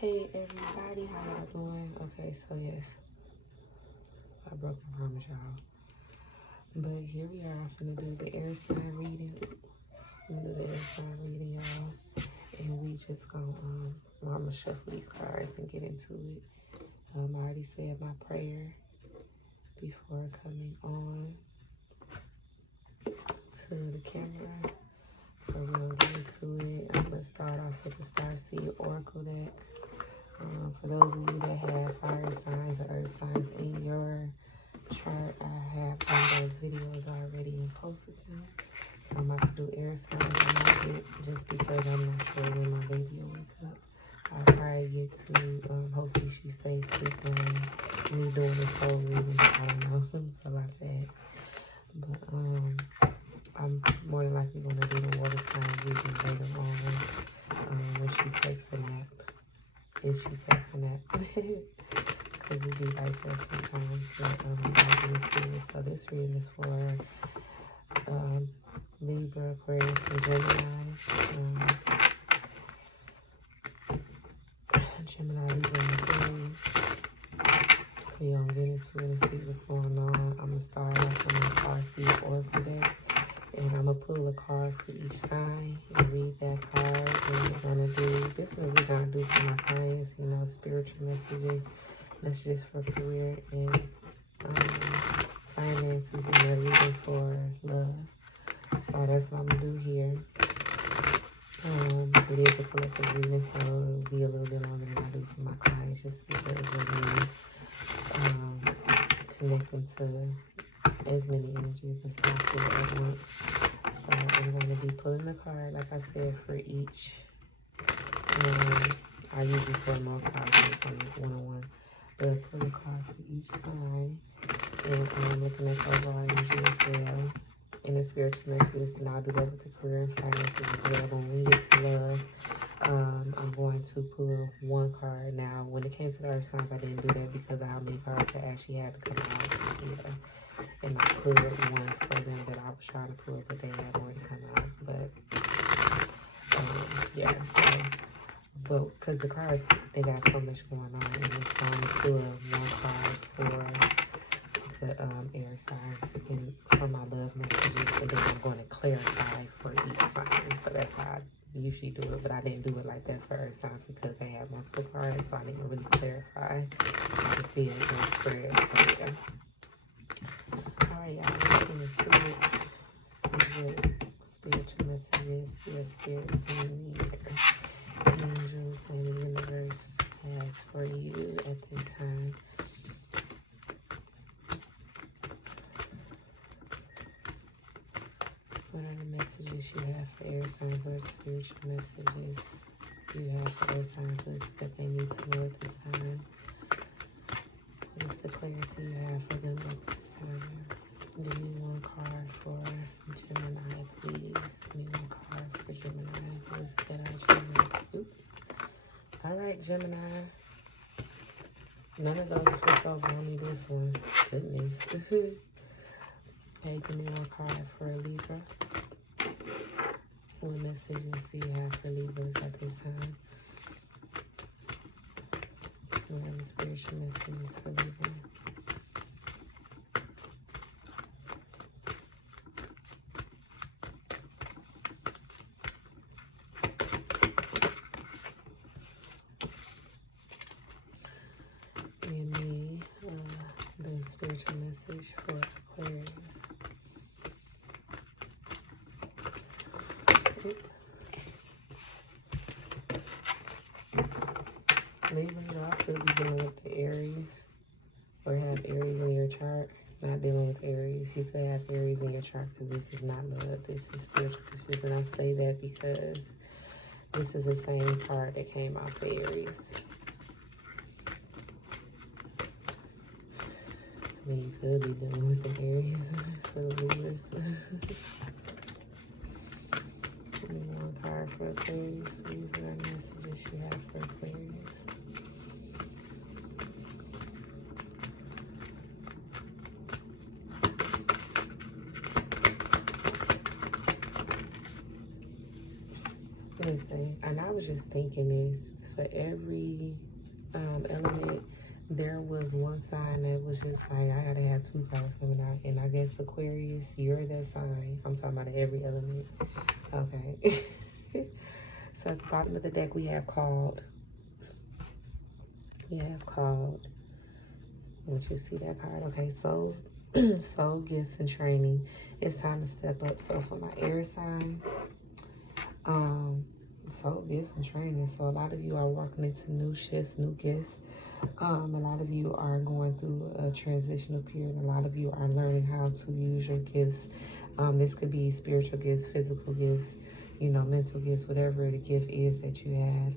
Hey everybody, how y'all doing? Okay, so yes, I broke my promise, y'all. But here we are. I'm finna do the air sign reading. I'm gonna do the air sign reading, y'all. And we just gonna I'm gonna shuffle these cards and get into it. I already said my prayer before coming on to the camera. So we're gonna get into it. I'm gonna start off with the Starseed Oracle deck. For those of you that have fire signs or earth signs in your chart, I have done those videos already and posted them. So I'm about to do air signs on my bit just because I'm not sure when my baby will wake up. I'll probably get to, hopefully she stays asleep when me doing this whole reading. I don't know, it's a lot to ask. But I'm more than likely going to do the water sign reading later on when she takes a nap. If she takes a nap. Because it be like that sometimes. But we're going to get into it. So this reading is for Libra, Aquarius, and Gemini. Gemini, Libra, and Aquarius. We're going to get into it and see what's going on. I'm going to start off on the Starseed Oracle deck. And I'm going to pull a card for each sign and read that card. And we're going to do, this is what we're going to do for my clients, you know, spiritual messages for career and finances, and they're reading for love. So that's what I'm going to do here. It is a collective reading, so it'll be a little bit longer than I do for my clients, just because of me connecting to as many energies as possible at once. So I'm going to be pulling the card, like I said, for each. I usually pull more cards than this one-on-one, but pull a card for each sign. And I'm looking at the overall energy as well. In the spiritual messages, and I'll do that with the career and finances as well. But when we get to love, I'm going to pull one card. Now, when it came to the earth signs, I didn't do that because of how many cards I actually had to come out. Yeah. And I pulled one for them that I was trying to pull, but they had already come out. But, yeah, so, but because the cards, they got so much going on, and it's time to pull one card for the air signs and for my love messages, and then I'm going to clarify for each sign. So that's how I usually do it, but I didn't do it like that for earth signs because they have multiple cards, so I didn't really clarify. I just did it in spread. So yeah. Alright, y'all, let's get into it. See what spiritual messages your spirits and your angels and the universe has for you at this time. What are the messages you have for air signs, or spiritual messages you have for air signs that they need to know at this time? What is the clarity you have for them at this time? Give me one card for Gemini, please. Give me one card for Gemini. Let's get our Gemini. Oops. Alright, Gemini. None of those flipped over on me this one. Goodness. Hey, give me one card for Libra. What messages do you have for Libras at this time? What are the spiritual messages for Libra? Give me the spiritual message for Aquarius. Libra, y'all could be dealing with the Aries, or have Aries in your chart. Not dealing with Aries. You could have Aries in your chart because this is not love. This is spiritual messages. And I say that because this is the same card that came out for Aries. I mean, you could be dealing with the Aries for the Libras. Give me one card for Aquarius, please. What are the messages you have for Aquarius? Listen, and I was just thinking this for every element, there was one sign that was just like, I gotta have 2 cards coming out. And I guess Aquarius, you're that sign. I'm talking about every element. Okay. So at the bottom of the deck, we have called. We have called. Once you see that card, okay, souls, soul gifts and training. It's time to step up. So for my air sign, soul gifts and training. So a lot of you are walking into new shifts, new gifts. A lot of you are going through a transitional period. A lot of you are learning how to use your gifts. This could be spiritual gifts, physical gifts, you know, mental gifts, whatever the gift is that you have.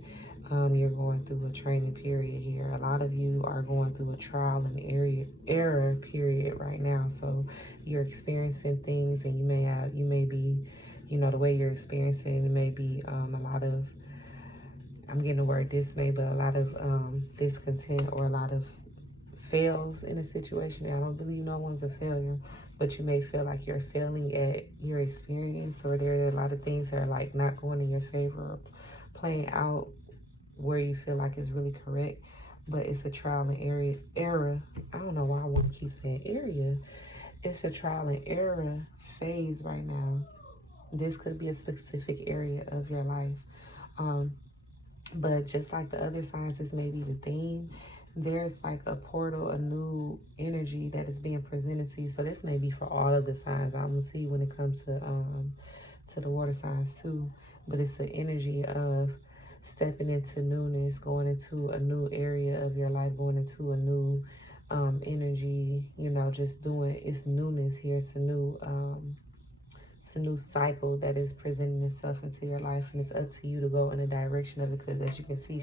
You're going through a training period here. A lot of you are going through a trial and error period right now. So you're experiencing things, and you may be, you know, the way you're experiencing it may be a lot of, I'm getting the word dismay, but a lot of discontent or a lot of fails in a situation. I don't believe no one's a failure, but you may feel like you're failing at your experience, or there are a lot of things that are like not going in your favor, or playing out where you feel like it's really correct, but it's a trial and error. I don't know why I want to keep saying area. It's a trial and error phase right now. This could be a specific area of your life. But just like the other signs, this may be the theme. There's like a portal, a new energy that is being presented to you. So this may be for all of the signs. I'm gonna see when it comes to the water signs too. But it's the energy of stepping into newness, going into a new area of your life, going into a new energy. You know, just doing, it's newness here. It's a new cycle that is presenting itself into your life, and it's up to you to go in the direction of it. Because as you can see,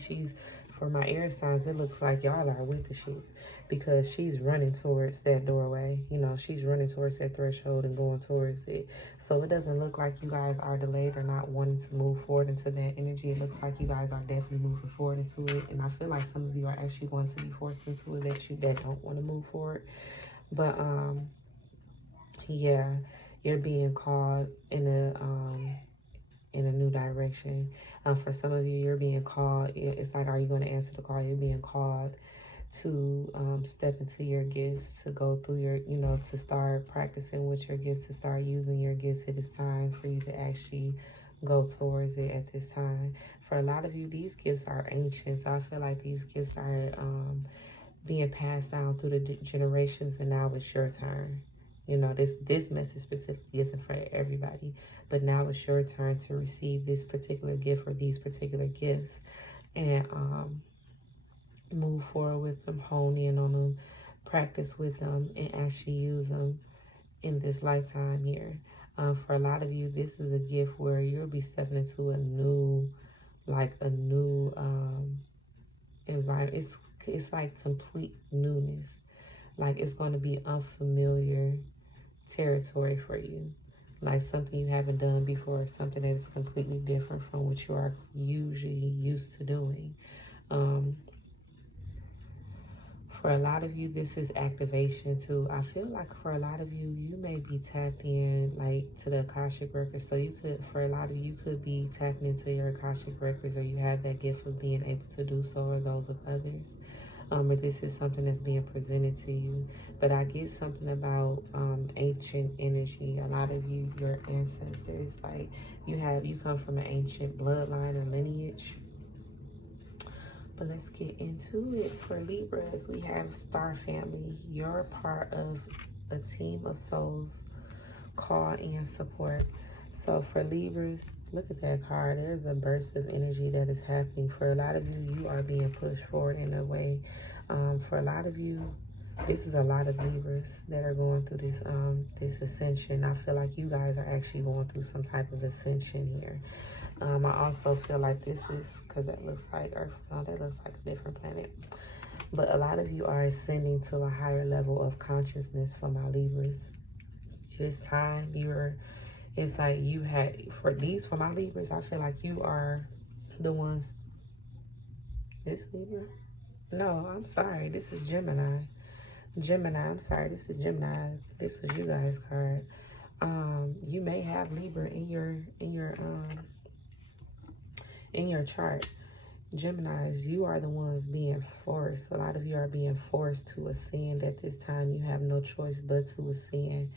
for my air signs, it looks like y'all are with the shits, because she's running towards that doorway. You know, she's running towards that threshold and going towards it. So it doesn't look like you guys are delayed or not wanting to move forward into that energy. It looks like you guys are definitely moving forward into it, and I feel like some of you are actually going to be forced into it that don't want to move forward. But yeah, you're being called in a new direction. For some of you, you're being called. It's like, are you going to answer the call? You're being called to step into your gifts, to go through your, you know, to start practicing with your gifts, to start using your gifts. It is time for you to actually go towards it at this time. For a lot of you, these gifts are ancient. So I feel like these gifts are being passed down through the generations, and now it's your turn. You know, this message specifically isn't for everybody, but now it's your turn to receive this particular gift or these particular gifts, and move forward with them, hone in on them, practice with them, and actually use them in this lifetime here. For a lot of you, this is a gift where you'll be stepping into a new environment. It's like complete newness. Like, it's going to be unfamiliar territory for you, like something you haven't done before, something that is completely different from what you are usually used to doing. For a lot of you, this is activation too. I feel like for a lot of you, you may be tapped in like to the Akashic records. So you could, for a lot of you, could be tapping into your Akashic records, or you have that gift of being able to do so, or those of others. But this is something that's being presented to you. But I get something about ancient energy. A lot of you, your ancestors, like you come from an ancient bloodline or lineage. But let's get into it. For Libras, we have Star Family. You're part of a team of souls called and support. So for Libras, look at that card. There's a burst of energy that is happening. For a lot of you, you are being pushed forward in a way. For a lot of you, this is a lot of Libras that are going through this ascension. I feel like you guys are actually going through some type of ascension here. I also feel like this is, because that looks like Earth. No, that looks like a different planet. But a lot of you are ascending to a higher level of consciousness for my Libras. It's time it's like you had, for my Libras, I feel like you are the ones. This Libra? No, I'm sorry. This is Gemini. I'm sorry. This is Gemini. This was you guys' card. You may have Libra in your chart. Geminis, you are the ones being forced. A lot of you are being forced to ascend at this time. You have no choice but to ascend.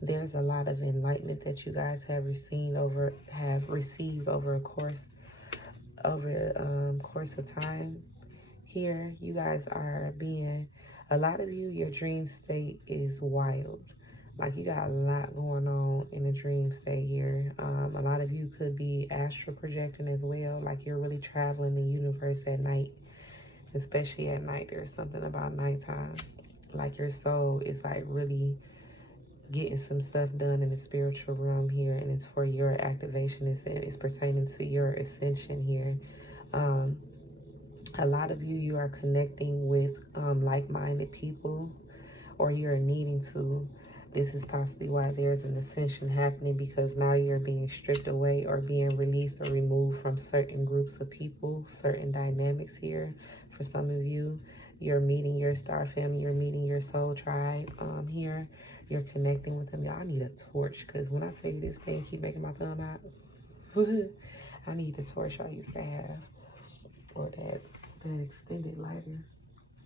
There's a lot of enlightenment that you guys have received over a course of time. Here, you guys are being, a lot of you, your dream state is wild. Like, you got a lot going on in the dream state here. A lot of you could be astral projecting as well. Like, you're really traveling the universe at night. Especially at night, there's something about nighttime. Like, your soul is like really getting some stuff done in the spiritual realm here, and it's for your activation. It's pertaining to your ascension here. A lot of you are connecting with like-minded people, or you're needing to. This is possibly why there's an ascension happening, because now you're being stripped away or being released or removed from certain groups of people, certain dynamics here. For some of you, you're meeting your star family, you're meeting your soul tribe here. You're connecting with them. Y'all need a torch, because when I tell you this thing keep making my thumb out, I need the torch I used to have, or that extended lighter.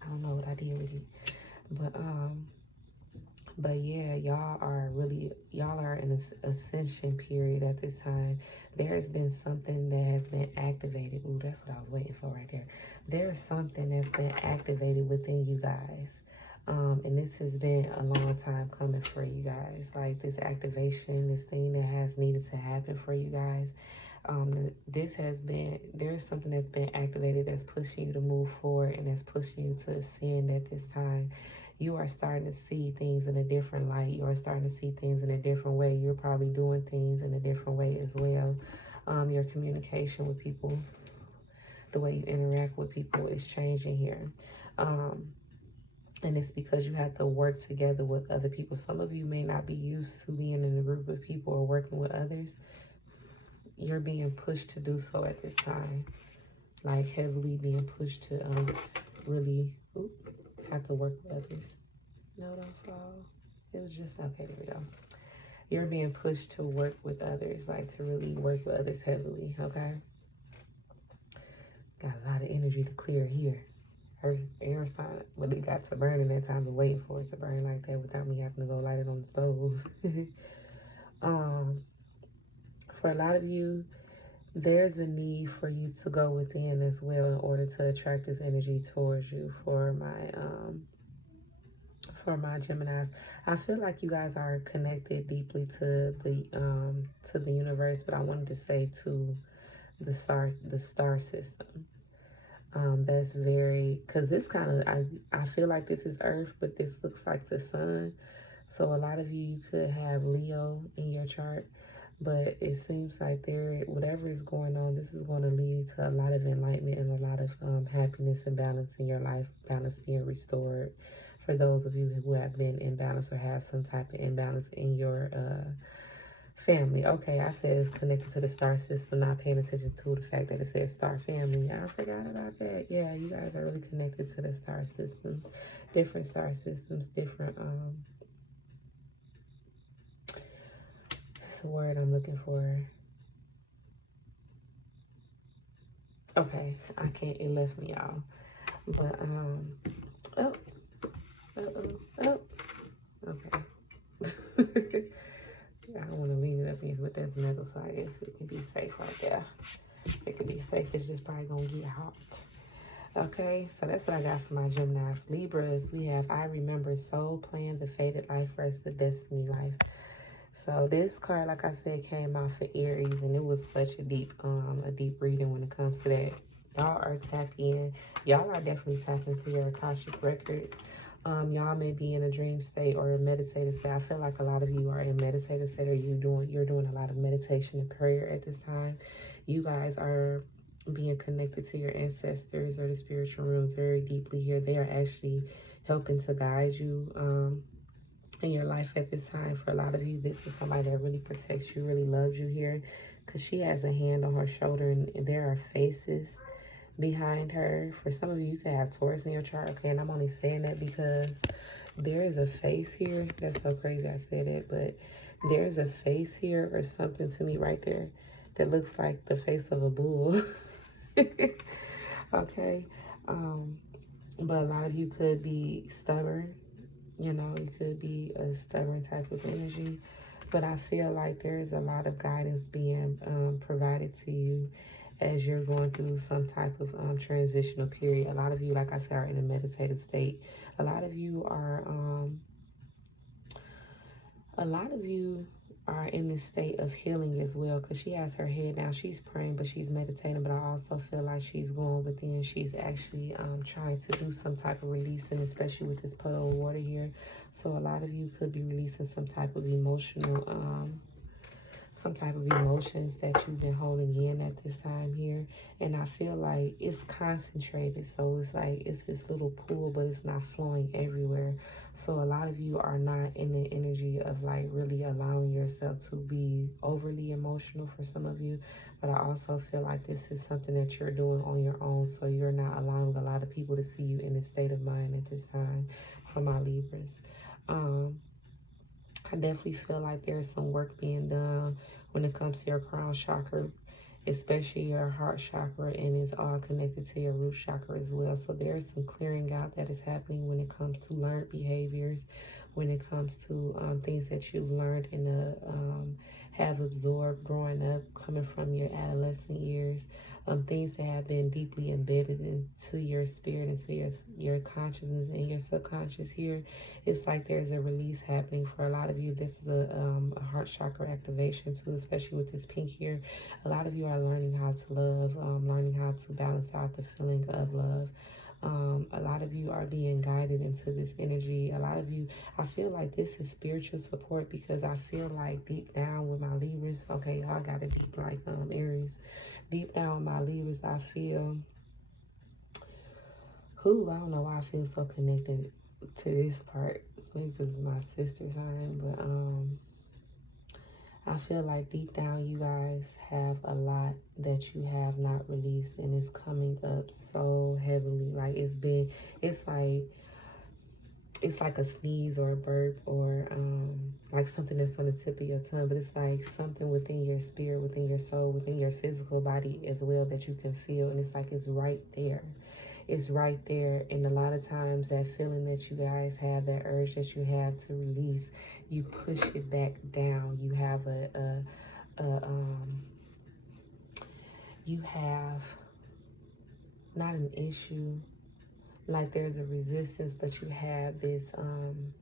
I don't know what I did with it, but yeah, y'all are in an ascension period at this time. There has been something that has been activated. Ooh, that's what I was waiting for right there. There's something that's been activated within you guys. And this has been a long time coming for you guys. Like, this activation, this thing that has needed to happen for you guys. There's something that's been activated that's pushing you to move forward, and that's pushing you to ascend at this time. You are starting to see things in a different light. You are starting to see things in a different way. You're probably doing things in a different way as well. Your communication with people, the way you interact with people is changing here. And it's because you have to work together with other people. Some of you may not be used to being in a group of people or working with others. You're being pushed to do so at this time. Like, heavily being pushed to really have to work with others. No, don't fall. It was just, okay, there we go. You're being pushed to work with others, like to really work with others heavily, okay? Got a lot of energy to clear here. Air sign, but it got to burn in that time, but waiting for it to burn like that without me having to go light it on the stove. For a lot of you, there's a need for you to go within as well in order to attract this energy towards you. For my Geminis, I feel like you guys are connected deeply to the universe, but I wanted to say to the star system. That's very, because this kind of, I feel like this is Earth, but this looks like the sun. So a lot of you could have Leo in your chart, but it seems like whatever is going on, this is going to lead to a lot of enlightenment and a lot of happiness and balance in your life, balance being restored. For those of you who have been imbalanced or have some type of imbalance in your family. Okay, I said it's connected to the star system, not paying attention to the fact that it says star family. I forgot about that. Yeah, you guys are really connected to the star systems, different star systems, different, it's a word I'm looking for. Okay, I can't, it left me, y'all. But, okay. I don't want to lean it up against, but that's metal, so I guess it can be safe right there. It could be safe. It's just probably going to get hot. Okay, so that's what I got for my Geminis. Libras, we have I Remember, Soul Plan, the Fated Life versus the Destiny Life. So this card, like I said, came out for Aries, and it was such a deep reading when it comes to that. Y'all are tapped in. Y'all are definitely tapped into your Akashic records. Y'all may be in a dream state or a meditative state. I feel like a lot of you are in meditative state, or you're doing a lot of meditation and prayer at this time. You guys are being connected to your ancestors or the spiritual realm very deeply here. They are actually helping to guide you in your life at this time. For a lot of you, this is somebody that really protects you, really loves you here, because she has a hand on her shoulder, and there are faces behind her. For some of you, you could have Taurus in your chart, okay? And I'm only saying that because there is a face here. That's so crazy I said it, but there's a face here or something to me right there that looks like the face of a bull. Okay. But a lot of you could be stubborn. You know, you could be a stubborn type of energy. But I feel like there is a lot of guidance being provided to you as you're going through some type of transitional period. A lot of you, like I said, are in a meditative state. A lot of you are in this state of healing as well, because she has her head down. She's praying, but she's meditating. But I also feel like she's going within. She's actually trying to do some type of releasing, especially with this puddle of water here. So a lot of you could be releasing some type of emotional emotions that you've been holding in at this time here. And I feel like it's concentrated, so it's like it's this little pool, but it's not flowing everywhere. So a lot of you are not in the energy of like really allowing yourself to be overly emotional for some of you. But I also feel like this is something that you're doing on your own, so you're not allowing a lot of people to see you in this state of mind at this time, for my Libras. I definitely feel like there's some work being done when it comes to your crown chakra, especially your heart chakra, and it's all connected to your root chakra as well. So there's some clearing out that is happening when it comes to learned behaviors, when it comes to things that you've learned and have absorbed growing up, coming from your adolescent years. Things that have been deeply embedded into your spirit, into your consciousness and your subconscious here. It's like there's a release happening for a lot of you. This is a heart chakra activation too, especially with this pink here. A lot of you are learning how to love, learning how to balance out the feeling of love. A lot of you are being guided into this energy. A lot of you, I feel like this is spiritual support, because I feel like deep down with my Libras, okay, y'all got a deep like Aries. Deep down with my Libras, I feel, I don't know why I feel so connected to this part. Maybe because it's my sister's sign, but I feel like deep down you guys have a lot that you have not released, and it's coming up so heavily. Like it's like a sneeze or a burp, or like something that's on the tip of your tongue, but it's like something within your spirit, within your soul, within your physical body as well that you can feel, and it's like it's right there. It's right there. And a lot of times that feeling that you guys have, that urge that you have to release, you push it back down. You have you have not an issue, like there's a resistance, but you have this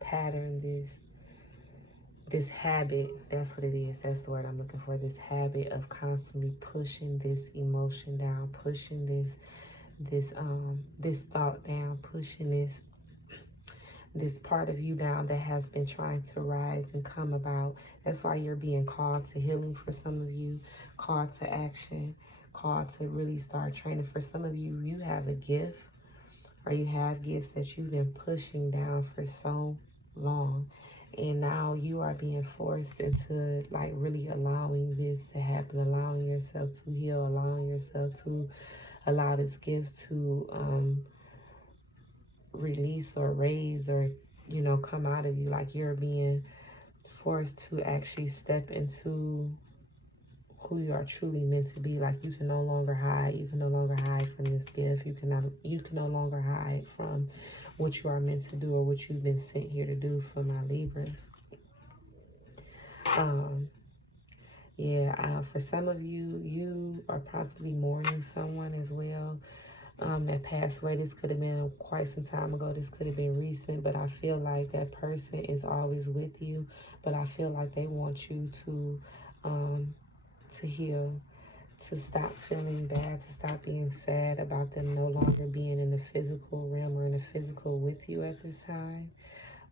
pattern, this habit. That's what it is. That's the word I'm looking for. This habit of constantly pushing this emotion down, pushing this thought down, pushing this part of you down that has been trying to rise and come about. That's why you're being called to healing for some of you, called to action, called to really start training. For some of you, you have a gift, or you have gifts that you've been pushing down for so long, and now you are being forced into like really allowing this to happen, allowing yourself to heal, allowing yourself to allow this gift to release or raise, or come out of you. Like you're being forced to actually step into who you are truly meant to be. Like you can no longer hide. You can no longer hide from this gift. You can no longer hide from what you are meant to do, or what you've been sent here to do, for my Libras. For some of you, you are possibly mourning someone as well that passed away. This could have been quite some time ago. This could have been recent, but I feel like that person is always with you. But I feel like they want you to heal, to stop feeling bad, to stop being sad about them no longer being in the physical realm or in the physical with you at this time.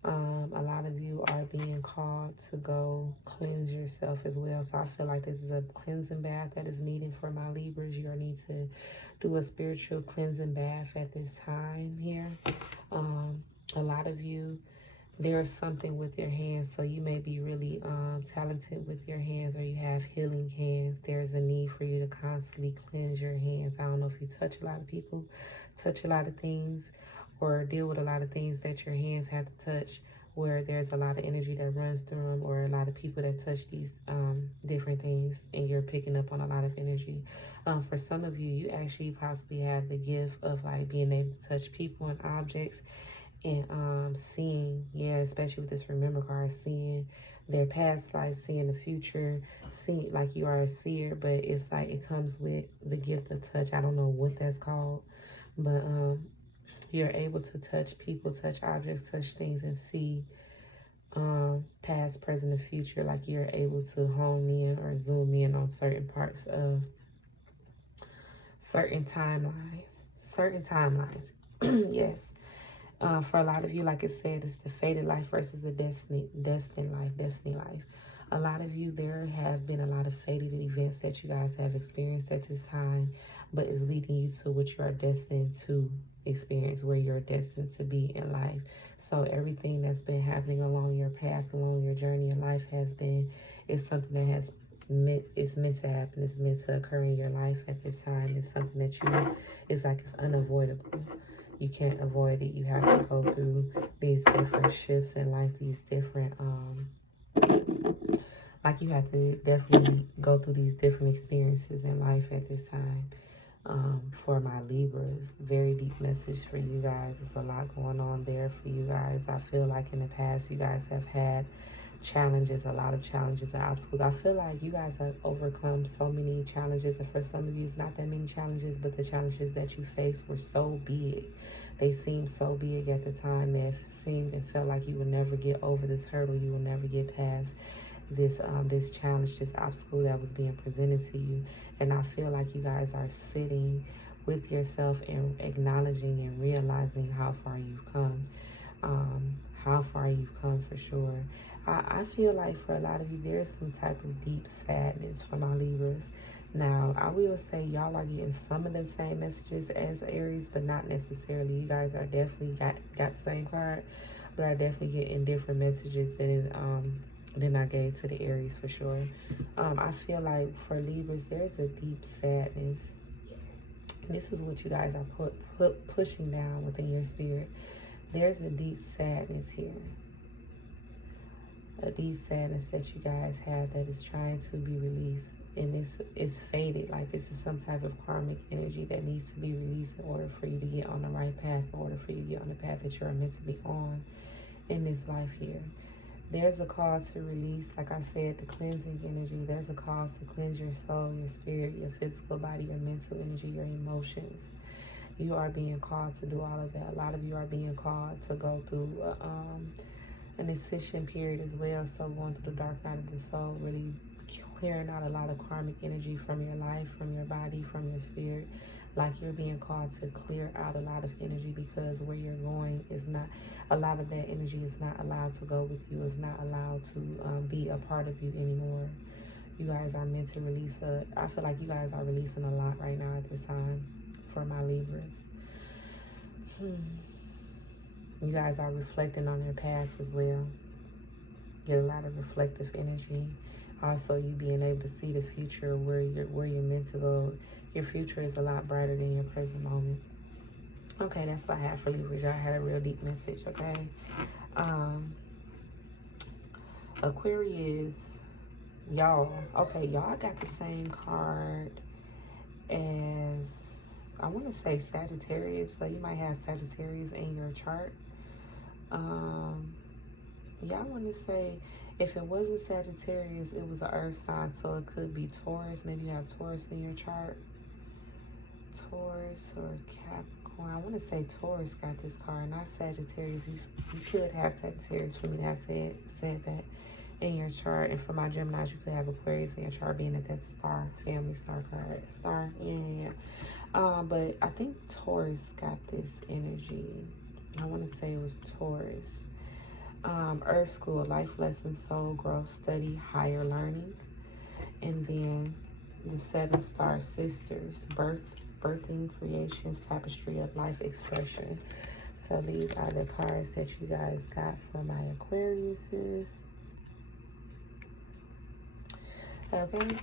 A lot of you are being called to go cleanse yourself as well. So I feel like this is a cleansing bath that is needed for my Libras. You're going to need to do a spiritual cleansing bath at this time here. A lot of you, there's something with your hands. So you may be really talented with your hands, or you have healing hands. There's a need for you to constantly cleanse your hands. I don't know if you touch a lot of people, touch a lot of things, or deal with a lot of things that your hands have to touch where there's a lot of energy that runs through them, or a lot of people that touch these different things, and you're picking up on a lot of energy. For some of you, you actually possibly have the gift of like being able to touch people and objects, and seeing, yeah, especially with this remember card, seeing their past life, seeing the future, seeing like you are a seer, but it's like it comes with the gift of touch. I don't know what that's called, but you're able to touch people, touch objects, touch things, and see past, present, and future. Like you're able to hone in or zoom in on certain parts of certain timelines. Yes. For a lot of you, like I said, it's the fated life versus the destiny life. A lot of you, there have been a lot of fated events that you guys have experienced at this time, but is leading you to what you are destined to experience, where you're destined to be in life. So everything that's been happening along your path, along your journey in life is something that it's meant to happen. It's meant to occur in your life at this time. It's something that it's unavoidable. You can't avoid it. You have to go through these different shifts in life, these different, like you have to definitely go through these different experiences in life at this time. For my Libras, very deep message for you guys. There's a lot going on there for you guys. I feel like in the past, you guys have had challenges, a lot of challenges and obstacles. I feel like you guys have overcome so many challenges, and for some of you, it's not that many challenges, but the challenges that you faced were so big. They seemed so big at the time that seemed and felt like you would never get over this hurdle. You will never get past this challenge, this obstacle that was being presented to you. And I feel like you guys are sitting with yourself and acknowledging and realizing how far you've come. How far you've come for sure. I feel like for a lot of you, there's some type of deep sadness for my Libras. Now, I will say y'all are getting some of the same messages as Aries, but not necessarily. You guys are definitely got the same card, but are definitely getting different messages than I gave to the Aries for sure. I feel like for Libras, there's a deep sadness. This is what you guys are pushing down within your spirit. There's a deep sadness here. A deep sadness that you guys have that is trying to be released. And this is faded. Like this is some type of karmic energy that needs to be released in order for you to get on the right path, in order for you to get on the path that you're meant to be on in this life here. There's a call to release, like I said, the cleansing energy. There's a call to cleanse your soul, your spirit, your physical body, your mental energy, your emotions. You are being called to do all of that. A lot of you are being called to go through an ascension period as well. So going through the dark night of the soul, really clearing out a lot of karmic energy from your life, from your body, from your spirit. Like you're being called to clear out a lot of energy, because where you're going is not, a lot of that energy is not allowed to go with you, is not allowed to be a part of you anymore. You guys are meant to release I feel like you guys are releasing a lot right now at this time for my Libras. You guys are reflecting on your past as well. Get a lot of reflective energy. Also, you being able to see the future, where you're meant to go. Your future is a lot brighter than your present moment. Okay, that's what I had for Libras. Y'all had a real deep message, okay? Aquarius, y'all. Okay, y'all got the same card as, I want to say Sagittarius. So you might have Sagittarius in your chart. Yeah, I want to say, if it wasn't Sagittarius, it was an earth sign, so it could be Taurus. Maybe you have Taurus in your chart. Taurus or Capricorn. I want to say Taurus got this card, not Sagittarius. You should have Sagittarius for me that said that in your chart. And for my Geminis, you could have Aquarius in your chart, being that that's star, family star card. Star, yeah. But I think Taurus got this energy. I want to say it was Taurus. Earth school, life lessons, soul growth, study, higher learning. And then the 7 star sisters, birthing, creations, tapestry of life expression. So these are the cards that you guys got for my Aquariuses. Okay,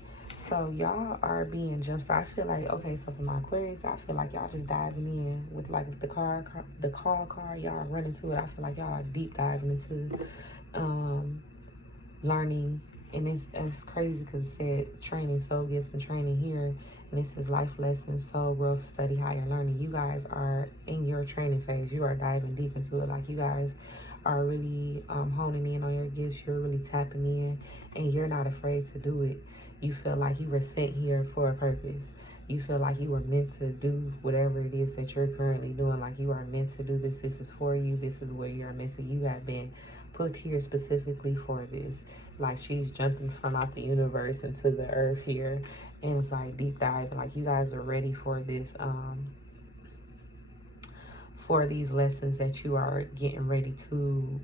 So y'all are being jumped. So I feel like, okay, so for my Aquarius, I feel like y'all just diving in with like the call card, y'all running to it. I feel like y'all are deep diving into learning. And it's crazy because it said training, soul gifts and training here. And this is life lessons, soul growth, study, higher learning. You guys are in your training phase. You are diving deep into it. Like you guys are really honing in on your gifts. You're really tapping in and you're not afraid to do it. You feel like you were sent here for a purpose. You feel like you were meant to do whatever it is that you're currently doing. Like you are meant to do this. This is for you. This is where you're meant to. You have been put here specifically for this. Like she's jumping from out the universe into the earth here. And it's like deep dive. Like you guys are ready for this, for these lessons that you are getting ready to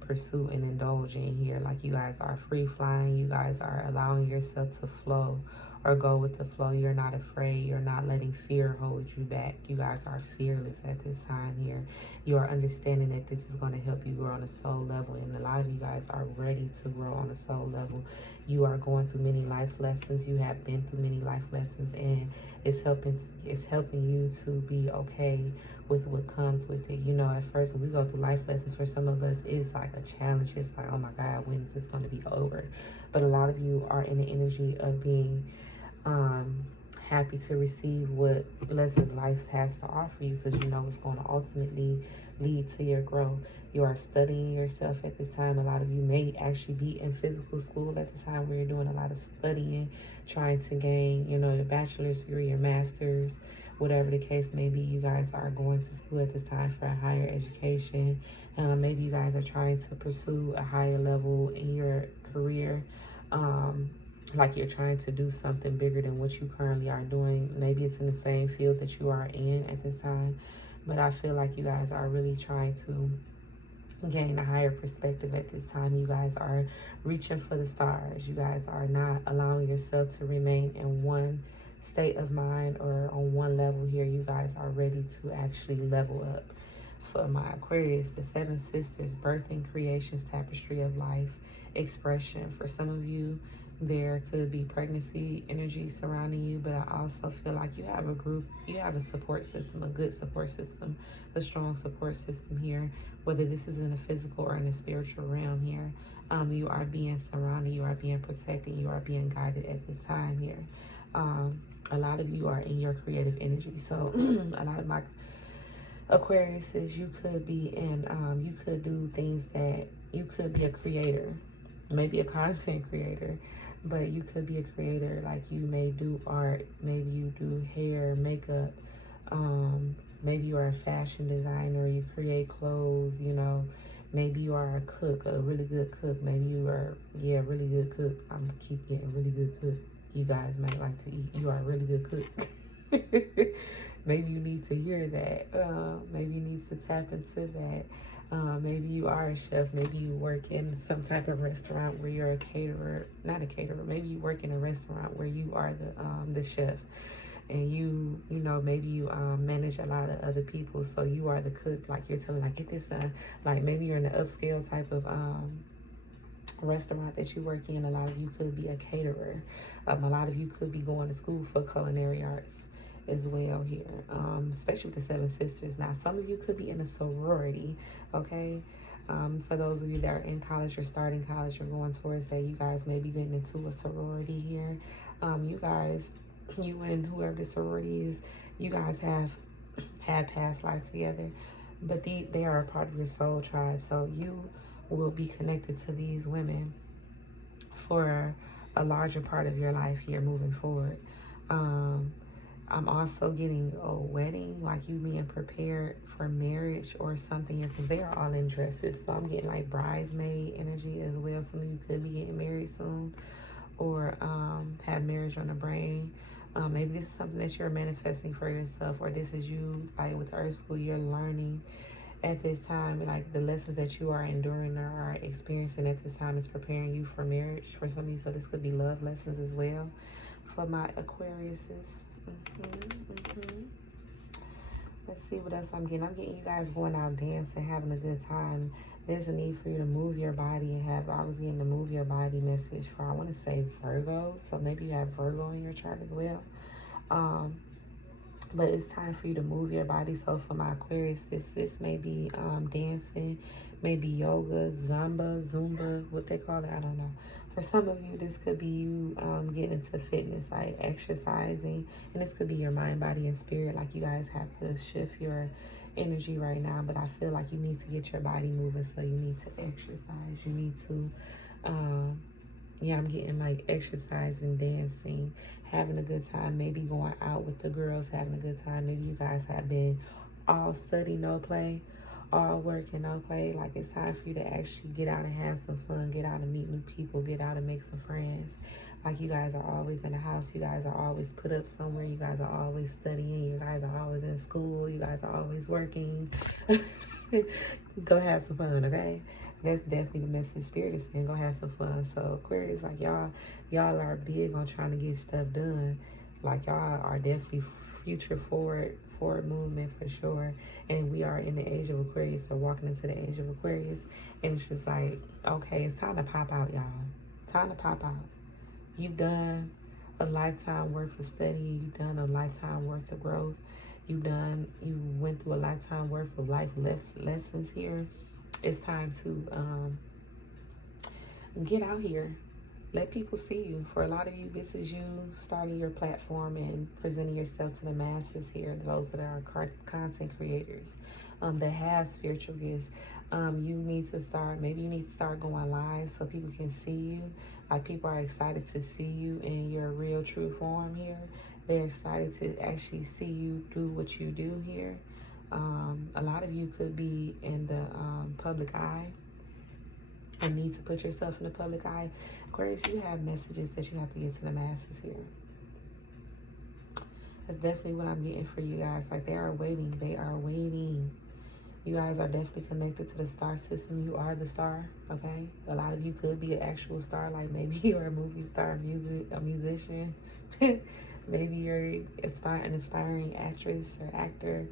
pursue and indulge in here. Like you guys are free flying. You guys are allowing yourself to flow or go with the flow. You're not afraid. You're not letting fear hold you back. You guys are fearless at this time here. You are understanding that this is going to help you grow on a soul level. And a lot of you guys are ready to grow on a soul level. You are going through many life lessons. You have been through many life lessons, and it's helping you to be okay with what comes with it. You know, at first when we go through life lessons, for some of us it's like a challenge. It's like, oh my God, when is this going to be over? But a lot of you are in the energy of being happy to receive what lessons life has to offer you, because you know it's going to ultimately lead to your growth. You are studying yourself at this time. A lot of you may actually be in physical school at the time where you're doing a lot of studying, trying to gain, you know, your bachelor's degree, your master's, whatever the case may be. You guys are going to school at this time for a higher education. Maybe you guys are trying to pursue a higher level in your career. Like you're trying to do something bigger than what you currently are doing. Maybe it's in the same field that you are in at this time. But I feel like you guys are really trying to gain a higher perspective at this time. You guys are reaching for the stars. You guys are not allowing yourself to remain in one state of mind or on one level here. You guys are ready to actually level up. For my Aquarius, the Seven Sisters, birthing, creations, tapestry of life, expression. For some of you, there could be pregnancy energy surrounding you, but I also feel like you have a group, you have a support system, a good support system, a strong support system here, whether this is in the physical or in the spiritual realm here. You are being surrounded, you are being protected, you are being guided at this time here. A lot of you are in your creative energy. So a lot of my Aquariuses, you could be in, you could do things that, you could be a creator, maybe a content creator, but you could be a creator. Like you may do art, maybe you do hair, makeup, maybe you are a fashion designer, you create clothes, you know, maybe you are a cook, a really good cook, maybe you are, yeah, really good cook. I'm keep getting really good cook. You guys might like to eat. You are a really good cook. Maybe you need to hear that. Maybe you need to tap into that. Maybe you are a chef. Maybe you work in some type of restaurant where you're a caterer. Not a caterer. Maybe you work in a restaurant where you are the chef. And you know, maybe you manage a lot of other people. So you are the cook. Like you're telling, like, get this done. Like maybe you're in an upscale type of restaurant that you work in. A lot of you could be a caterer. A lot of you could be going to school for culinary arts as well here, especially with the Seven Sisters. Now, some of you could be in a sorority, okay? For those of you that are in college or starting college or going towards that, you guys may be getting into a sorority here. You guys, you and whoever the sorority is, you guys have had past life together, but they are a part of your soul tribe. So you will be connected to these women for a larger part of your life here moving forward. I'm also getting a wedding, like you being prepared for marriage or something here, because they are all in dresses. So I'm getting like bridesmaid energy as well. Some of you could be getting married soon or have marriage on the brain. Maybe this is something that you're manifesting for yourself, or this is you, like with Earth School, you're learning at this time, like the lessons that you are enduring or are experiencing at this time is preparing you for marriage for some of you. So this could be love lessons as well for my Aquariuses. Let's see what else I'm getting. I'm getting you guys going out dancing, having a good time. There's a need for you to move your body and have, I was getting the move your body message for, I want to say Virgo. So maybe you have Virgo in your chart as well. But it's time for you to move your body. So for my Aquarius, this may be dancing, maybe yoga, Zumba, what they call it, I don't know. For some of you, this could be you getting into fitness, like exercising. And this could be your mind, body, and spirit. Like you guys have to shift your energy right now. But I feel like you need to get your body moving. So you need to exercise. You need to, yeah, I'm getting like exercising, dancing, having a good time. Maybe going out with the girls, having a good time. Maybe you guys have been all study, no play. All work and no play. Like it's time for you to actually get out and have some fun, get out and meet new people, get out and make some friends. Like you guys are always in the house, you guys are always put up somewhere, you guys are always studying, you guys are always in school, you guys are always working. Go have some fun, okay? That's definitely the message Spirit is saying. Go have some fun. So Aquarius, like y'all are big on trying to get stuff done. Like y'all are definitely future forward movement for sure. And we are in the age of Aquarius, so walking into the age of Aquarius, and it's just like, okay, it's time to pop out, y'all. Time to pop out. You've done a lifetime worth of study. You've done a lifetime worth of growth. You went through a lifetime worth of life lessons here. It's time to get out here. Let people see you. For a lot of you, this is you starting your platform and presenting yourself to the masses here. Those that are content creators that have spiritual gifts. You need to start, maybe you need to start going live so people can see you. Like people are excited to see you in your real true form here. They're excited to actually see you do what you do here. A lot of you could be in the public eye and need to put yourself in the public eye. Aquarius, you have messages that you have to get to the masses here. That's definitely what I'm getting for you guys. Like they are waiting. They are waiting. You guys are definitely connected to the star system. You are the star, okay? A lot of you could be an actual star. Like maybe you're a movie star, a musician. Maybe you're an aspiring actress or actor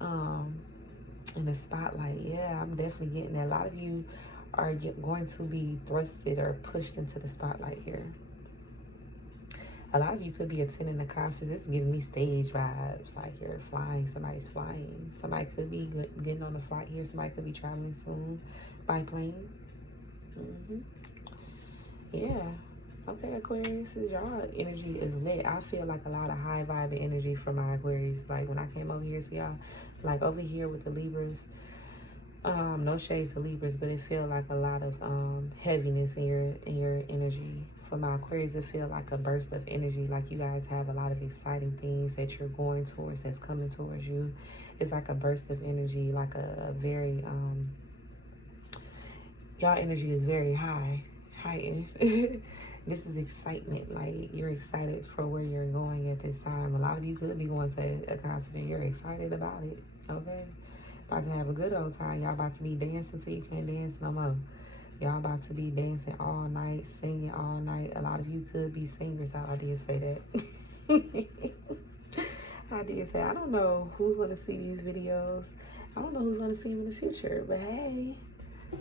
in the spotlight. Yeah, I'm definitely getting that. A lot of you are going to be thrusted or pushed into the spotlight here. A lot of you could be attending a concert. This is giving me stage vibes. Like you're flying, somebody's flying. Somebody could be getting on the flight here. Somebody could be traveling soon by plane. Yeah. Okay, Aquarius, y'all energy is lit. I feel like a lot of high vibe energy from my Aquarius. Like when I came over here, so y'all, like over here with the Libras, no shade to Libras, but it feel like a lot of heaviness in your energy. For my Aquarius, it feel like a burst of energy. Like you guys have a lot of exciting things that you're going towards, that's coming towards you. It's like a burst of energy, like a very y'all energy is very heightened. This is excitement. Like you're excited for where you're going at this time. A lot of you could be going to a concert and you're excited about it. Okay, about to have a good old time. Y'all about to be dancing till you can't dance no more. Y'all about to be dancing all night, singing all night. A lot of you could be singers. I did say that. I did say, I don't know who's going to see these videos. I don't know who's going to see them in the future. But hey,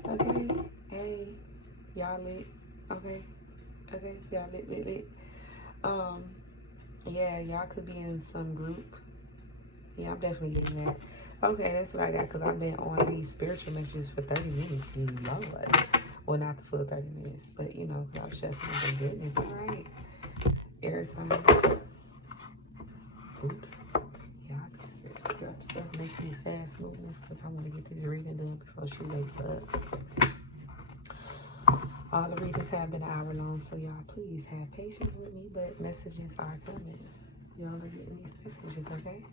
okay, hey, y'all lit, okay, y'all lit. Yeah, y'all could be in some group. Yeah, I'm definitely getting that. Okay, that's what I got, because I've been on these spiritual messages for 30 minutes. Lord. Well, not the full 30 minutes, but you know, because I was shuffling the goodness. All right. Air sign. Oops. Yeah, I can drop stuff, making fast movements, because I want to get this reading done before she wakes up. All the readings have been an hour long, so y'all please have patience with me, but messages are coming. Y'all are getting these messages, okay?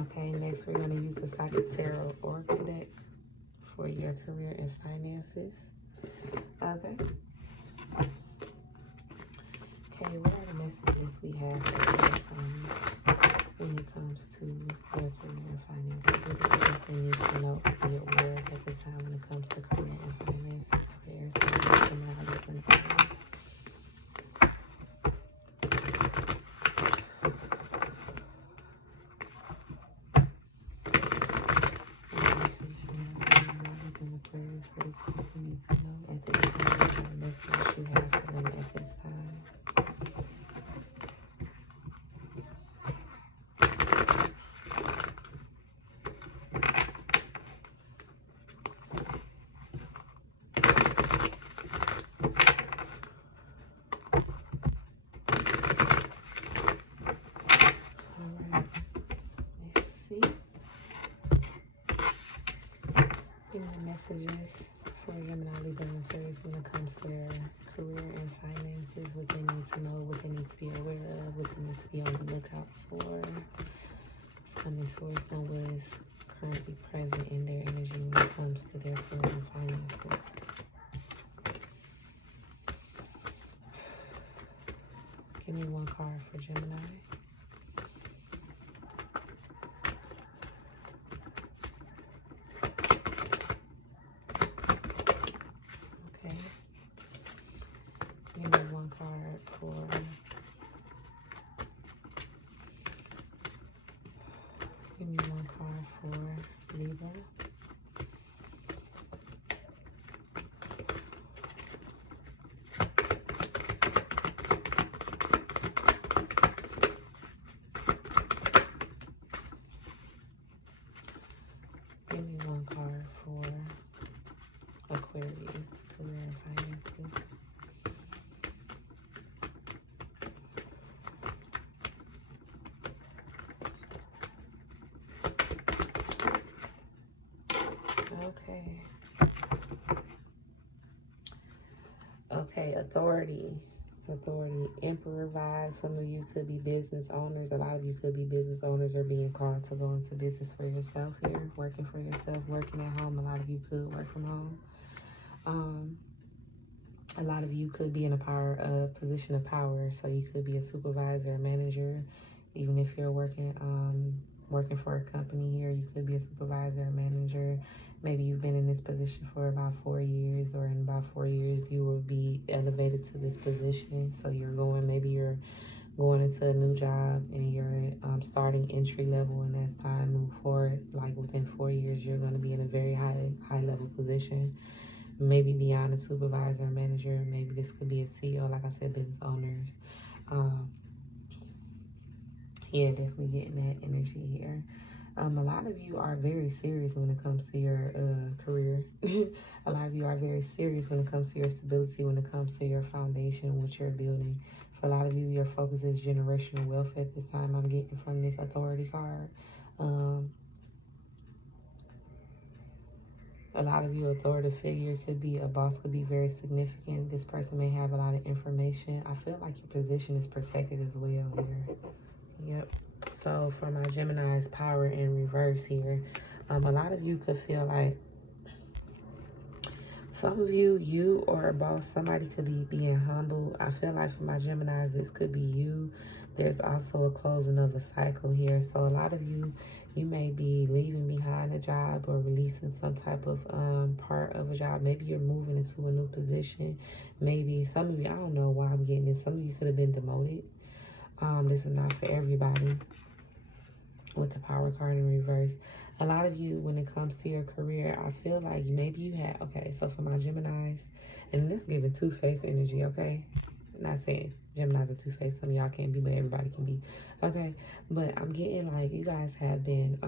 Okay, next we're going to use the Psychic Tarot Oracle deck for your career and finances. Okay. Okay, what are the messages we have when it comes to your career and finances? What is it they need to know or be aware of at this time when it comes to career and finances for air signs and Aquarius? messages for Gemini, Libra, and Aquarius when it comes to their career and finances, what they need to know, what they need to be aware of, what they need to be on the lookout for. It's coming towards them, what is currently present in their energy when it comes to their career and finances. Give me one card for Gemini. Okay. Give me one card for Give me one card for Libra. Give me one card for Aquarius, career and finances. Okay. Okay, authority. Emperor vibes. Some of you could be business owners. A lot of you could be business owners or being called to go into business for yourself here. Working for yourself, working at home. A lot of you could work from home. A lot of you could be in a position of power. So you could be a supervisor, a manager. Even if you're working for a company here, you could be a supervisor, a manager. Maybe you've been in this position for about 4 years, or in about 4 years you will be elevated to this position. So maybe you're going into a new job and you're starting entry level, and as time moves forward, like within 4 years, you're going to be in a very high level position. Maybe beyond a supervisor or manager. Maybe this could be a CEO, like I said, business owners. Yeah, definitely getting that energy here. A lot of you are very serious when it comes to your career. A lot of you are very serious when it comes to your stability, when it comes to your foundation, what you're building. For a lot of you, your focus is generational wealth at this time. I'm getting from this authority card. A lot of you, authoritative figure, could be a boss, could be very significant. This person may have a lot of information. I feel like your position is protected as well here. Yep. So for my Gemini's power in reverse here, a lot of you could feel like some of you or a boss, somebody could be being humble. I feel like for my Geminis, this could be you. There's also a closing of a cycle here. So a lot of you may be leaving behind a job or releasing some type of part of a job. Maybe you're moving into a new position. Maybe some of you, I don't know why I'm getting this. Some of you could have been demoted. This is not for everybody with the power card in reverse. A lot of you, when it comes to your career, I feel like maybe you had, okay, so for my Geminis, and this giving two-faced energy, okay? I'm not saying Geminis are two-faced. Some of y'all can't be, but everybody can be. Okay, but I'm getting like you guys have been,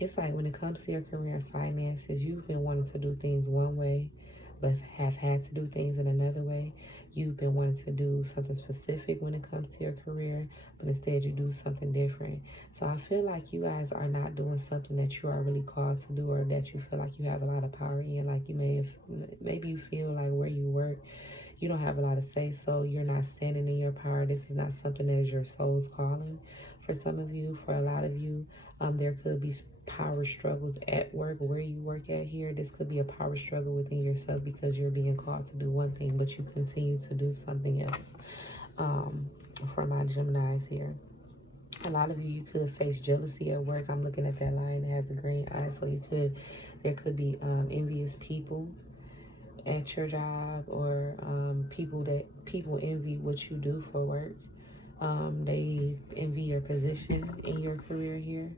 it's like when it comes to your career and finances, you've been wanting to do things one way, but have had to do things in another way. You've been wanting to do something specific when it comes to your career, but instead you do something different. So I feel like you guys are not doing something that you are really called to do, or that you feel like you have a lot of power in. Like maybe you feel like where you work, you don't have a lot of say, so you're not standing in your power. This is not something that is your soul's calling. For some of you, for a lot of you, there could be power struggles at work, where you work at here. This could be a power struggle within yourself because you're being called to do one thing, but you continue to do something else. For my Geminis here, a lot of you could face jealousy at work. I'm looking at that line that has a green eye, so there could be envious people at your job, or people envy what you do for work. They envy your position in your career here.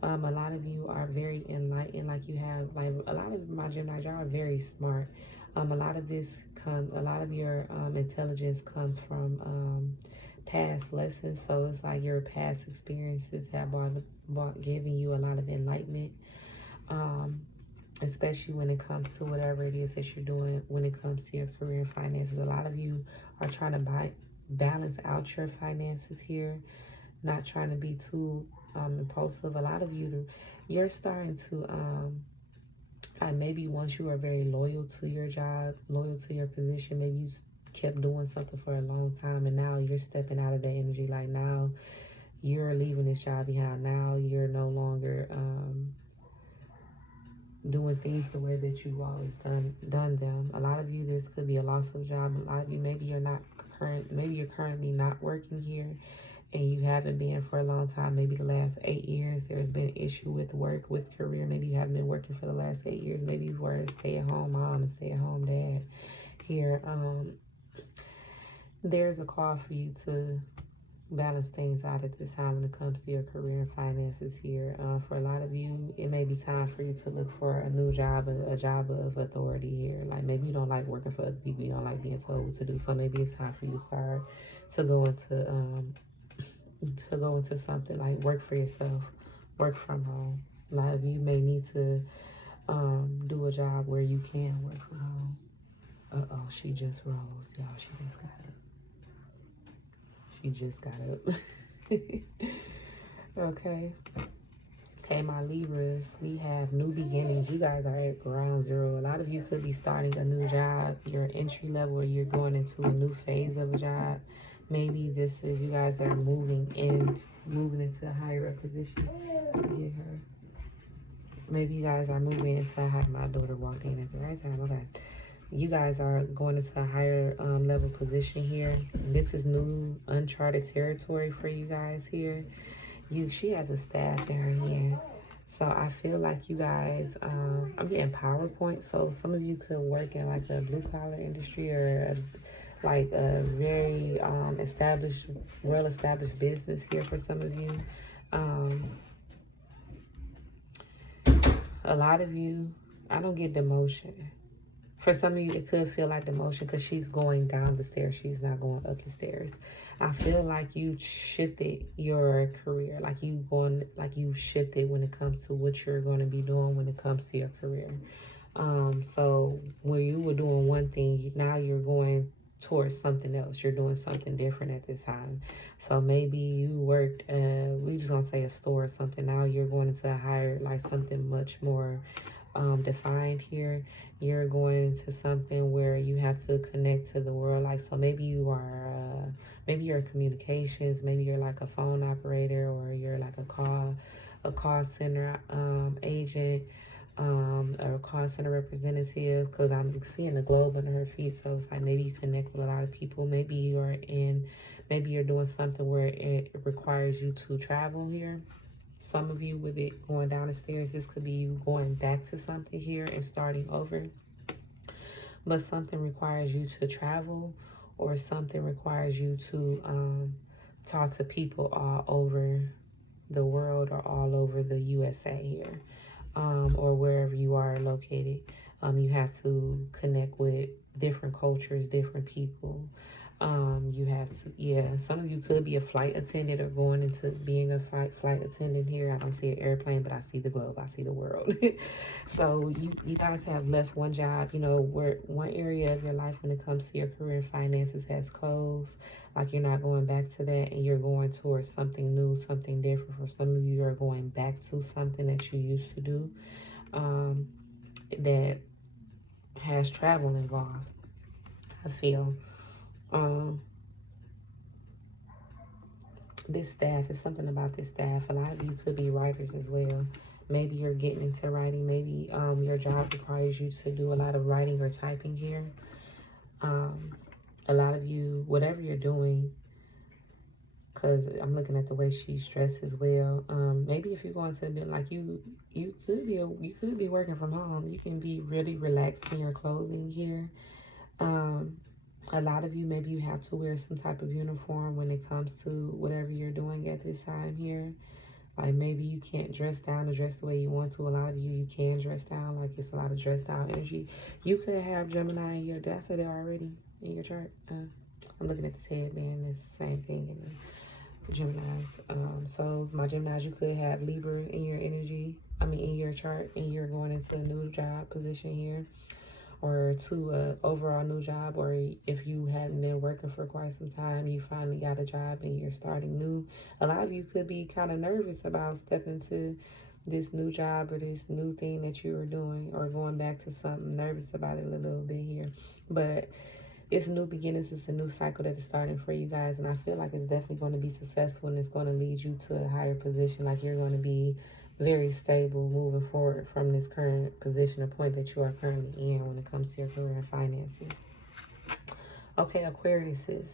A lot of you are very enlightened, like you have, like a lot of my Gemini, y'all are very smart. A lot of your intelligence comes from past lessons. So it's like your past experiences have giving you a lot of enlightenment, especially when it comes to whatever it is that you're doing when it comes to your career and finances. A lot of you are trying to balance out your finances here, not trying to be too impulsive. A lot of you, you're starting to Maybe once you are very loyal to your job, loyal to your position, maybe you kept doing something for a long time and now you're stepping out of that energy. Like now you're leaving this job behind. Now you're no longer doing things the way that you've always done them. A lot of you, this could be a loss of job. A lot of you, maybe you're currently not working here and you haven't been for a long time. Maybe the last 8 years there's been an issue with work, with career. Maybe you haven't been working for the last 8 years. Maybe you were a stay-at-home mom and stay-at-home dad here. There's a call for you to balance things out at this time when it comes to your career and finances here. For a lot of you, it may be time for you to look for a new job, a job of authority here. Like maybe you don't like working for other people, you don't like being told what to do. So maybe it's time for you to start to go into something like work for yourself, work from home. A lot of you may need to do a job where you can work from home. Uh-oh, she just rose, y'all. She just got up. She just got up. Okay, my Libras, we have new beginnings. You guys are at ground zero. A lot of you could be starting a new job. You're entry level, or you're going into a new phase of a job. Maybe this is you guys that are moving into a higher position. Get her. Maybe you guys are moving into a higher. My daughter walked in at the right time. Okay. You guys are going into a higher level position here. This is new uncharted territory for you guys here. She has a staff in her hand. So I feel like you guys, I'm getting PowerPoint. So some of you could work in like a blue collar industry or like a very well-established business here for some of you. A lot of you, I don't get demotion. For some of you, it could feel like demotion because she's going down the stairs. She's not going up the stairs. I feel like you shifted your career. Like you shifted when it comes to what you're going to be doing when it comes to your career. So when you were doing one thing, now you're going towards something else. You're doing something different at this time. So maybe you worked, we just going to say a store or something. Now you're going into a higher, like something much more defined here. You're going into something where you have to connect to the world. Like, so maybe you are, maybe you're communications, maybe you're like a phone operator, or you're like a call center agent, or a call center representative, because I'm seeing the globe under her feet. So it's like maybe you connect with a lot of people. Maybe you're doing something where it requires you to travel here. Some of you, with it going down the stairs, this could be you going back to something here and starting over. But something requires you to travel, or something requires you to talk to people all over the world or all over the USA here, or wherever you are located. You have to connect with different cultures, different people. You have to, some of you could be a flight attendant or going into being a flight attendant here. I don't see an airplane, but I see the globe. I see the world. So you guys have left one job, where one area of your life when it comes to your career and finances has closed. Like you're not going back to that, and you're going towards something new, something different. For some of you are going back to something that you used to do, that has travel involved, I feel. This staff is something about this staff. A lot of you could be writers as well. Maybe you're getting into writing. Maybe your job requires you to do a lot of writing or typing here. A lot of you, whatever you're doing, because I'm looking at the way she's dressed as well. Maybe if you're going to be like you could be working from home. You can be really relaxed in your clothing here. A lot of you, maybe you have to wear some type of uniform when it comes to whatever you're doing at this time here. Like maybe you can't dress down or dress the way you want to. A lot of you can dress down. Like it's a lot of dress down energy. You could have Gemini in your, did I say that already in your chart? I'm looking at this headband. It's the same thing in the Geminis. So my Geminis, you could have Libra in your energy. In your chart, and you're going into a new job position here, or to a overall new job, or if you haven't been working for quite some time, you finally got a job and you're starting new. A lot of you could be kind of nervous about stepping to this new job or this new thing that you are doing, or going back to something. Nervous about it a little bit here, but it's new beginnings. It's a new cycle that is starting for you guys, and I feel like it's definitely going to be successful, and it's going to lead you to a higher position. Like, you're going to be very stable moving forward from this current position or point that you are currently in when it comes to your career and finances. Okay, Aquariuses.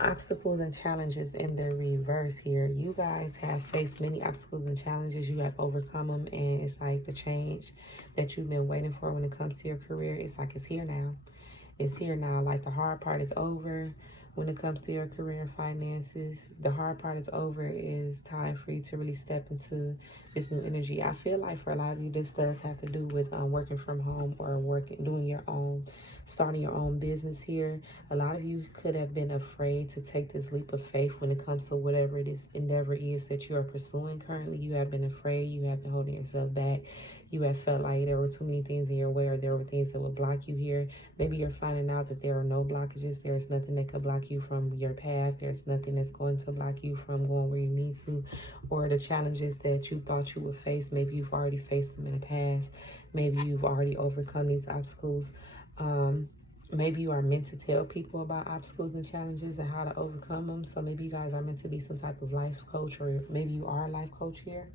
Obstacles and challenges in the reverse here. You guys have faced many obstacles and challenges. You have overcome them, and it's like the change that you've been waiting for when it comes to your career. It's like it's here now. It's here now. Like, the hard part is over when it comes to your career and finances. The hard part is over. It is time for you to really step into this new energy. I feel like for a lot of you, this does have to do with working from home, or doing your own, starting your own business here. A lot of you could have been afraid to take this leap of faith when it comes to whatever this endeavor is that you are pursuing currently. You have been afraid. You have been holding yourself back. You have felt like there were too many things in your way, or there were things that would block you here. Maybe you're finding out that there are no blockages. There's nothing that could block you from your path. There's nothing that's going to block you from going where you need to, or the challenges that you thought you would face. Maybe you've already faced them in the past. Maybe you've already overcome these obstacles. Maybe you are meant to tell people about obstacles and challenges and how to overcome them. So maybe you guys are meant to be some type of life coach, or maybe you are a life coach here.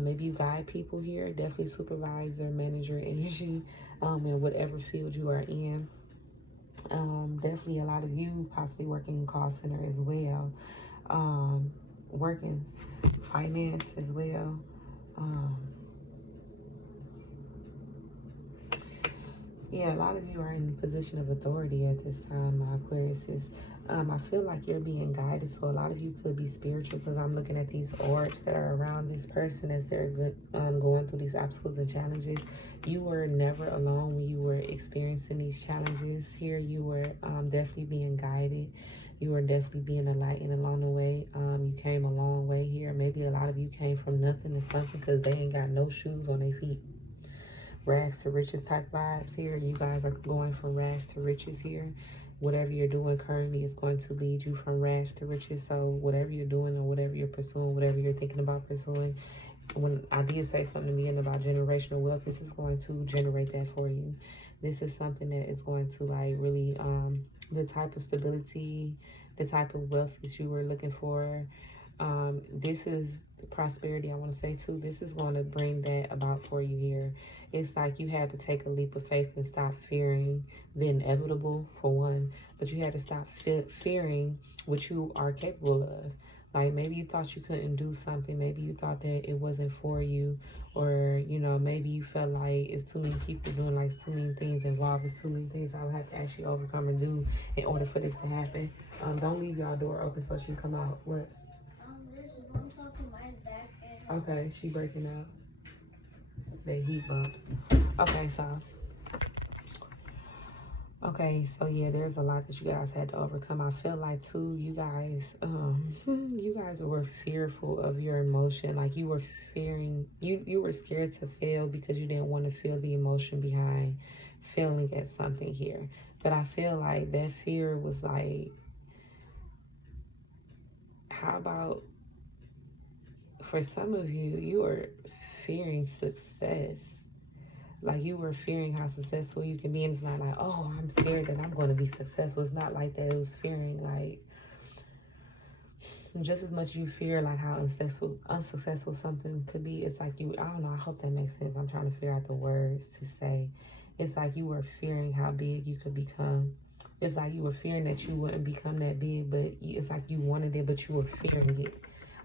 Maybe you guide people here. Definitely supervisor, manager energy, in whatever field you are in. Definitely a lot of you possibly working in call center as well. Working finance as well. Yeah, a lot of you are in a position of authority at this time, my Aquariuses. I feel like you're being guided, so a lot of you could be spiritual, because I'm looking at these orbs that are around this person as they're going through these obstacles and challenges. You were never alone when you were experiencing these challenges here. You were definitely being guided. You were definitely being enlightened along the way. You came a long way here. Maybe a lot of you came from nothing to something, because they ain't got no shoes on their feet. Rags to riches type vibes here. You guys are going from rags to riches here. Whatever you're doing currently is going to lead you from rags to riches. So whatever you're doing, or whatever you're pursuing, whatever you're thinking about pursuing, when I did say something in the beginning about generational wealth, this is going to generate that for you. This is something that is going to, like, really the type of stability, the type of wealth that you were looking for. This is prosperity, I want to say too. This is going to bring that about for you here. It's like you had to take a leap of faith and stop fearing the inevitable, for one, but you had to stop fearing what you are capable of. Like, maybe you thought you couldn't do something. Maybe you thought that it wasn't for you, or, you know, maybe you felt like it's too many people doing, like, too many things involved. It's too many things I would have to actually overcome and do in order for this to happen. Don't leave y'all door open so she can come out. What? There's one talking Maya's back. And okay, she breaking out. The heat bumps. Okay, so yeah, there's a lot that you guys had to overcome. I feel like too, you guys, you guys were fearful of your emotion. Like, you were fearing, you were scared to fail, because you didn't want to feel the emotion behind failing at something here. But I feel like that fear was like, how about for some of you, you were fearing success. Like, you were fearing how successful you can be. And it's not like, oh, I'm scared that I'm going to be successful. It's not like that. It was fearing, like, just as much you fear, like, how unsuccessful something could be. It's like you, I don't know, I hope that makes sense. I'm trying to figure out the words to say. It's like you were fearing how big you could become. It's like you were fearing that you wouldn't become that big, but it's like you wanted it, but you were fearing it.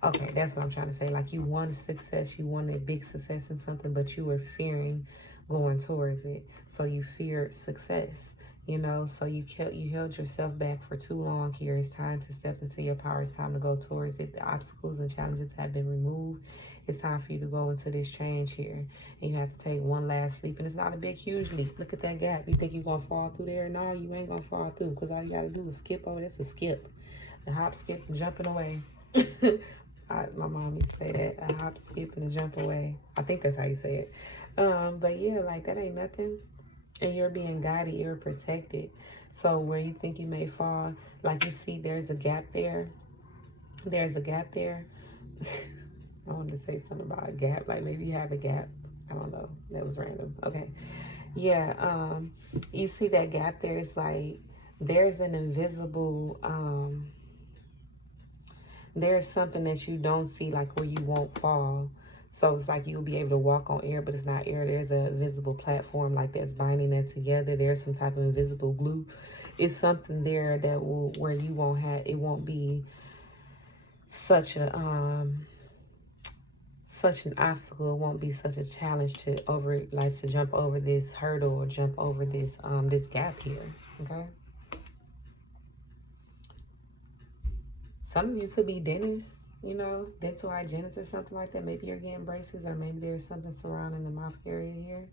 Okay, that's what I'm trying to say. Like, you wanted success, you wanted big success in something, but you were fearing going towards it. So you feared success, you know, so you held yourself back for too long here. It's time to step into your power. It's time to go towards it. The obstacles and challenges have been removed. It's time for you to go into this change here. And you have to take one last leap. And it's not a big, huge leap. Look at that gap. You think you're going to fall through there? No, you ain't going to fall through, because all you got to do is skip over. That's a skip. A hop, skip, and jumping away. My mom used to say that. A hop, skip, and a jump away. I think that's how you say it. But yeah, like, that ain't nothing. And you're being guided. You're protected. So where you think you may fall, like, you see there's a gap there. There's a gap there. Oh wanted to say something about a gap. Like maybe you have a gap. I don't know. That was random. Okay. Yeah. You see that gap there? It's like there's an invisible, there's something that you don't see, like where you won't fall. So it's like you'll be able to walk on air, but it's not air. There's a visible platform like that's binding that together. There's some type of invisible glue. It's something there that will, where you won't have, it won't be such a such an obstacle. It won't be such a challenge to jump over this hurdle or jump over this this gap here. Okay. Some of you could be dentists, you know, dental hygienists or something like that. Maybe you're getting braces, or maybe there's something surrounding the mouth area here.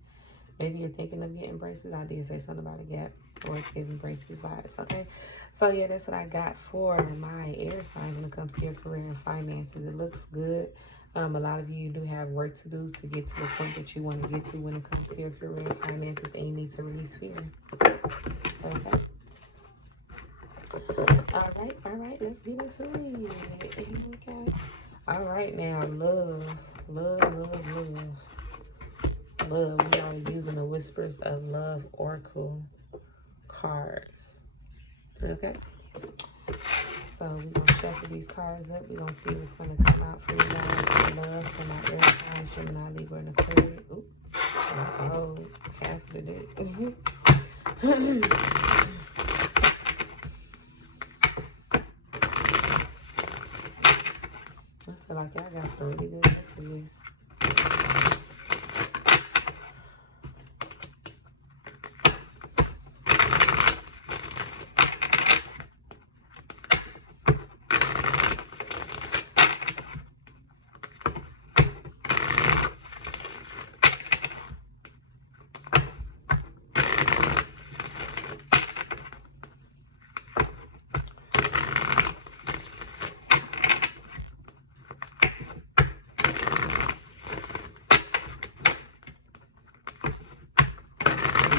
Maybe you're thinking of getting braces. I did say something about a gap or giving braces vibes, okay? So, yeah, that's what I got for my air signs when it comes to your career and finances. It looks good. A lot of you do have work to do to get to the point that you want to get to when it comes to your career and finances, and you need to release fear, okay? All right, let's get into it. Okay. All right, now, love. We are using the Whispers of Love Oracle cards. Okay. So we're going to shuffle these cards up. We're going to see what's going to come out for you guys. Love for my air signs, Gemini, Libra, and Aquarius. Ooh. Uh-oh. Half of it. I feel like y'all got some really good messages.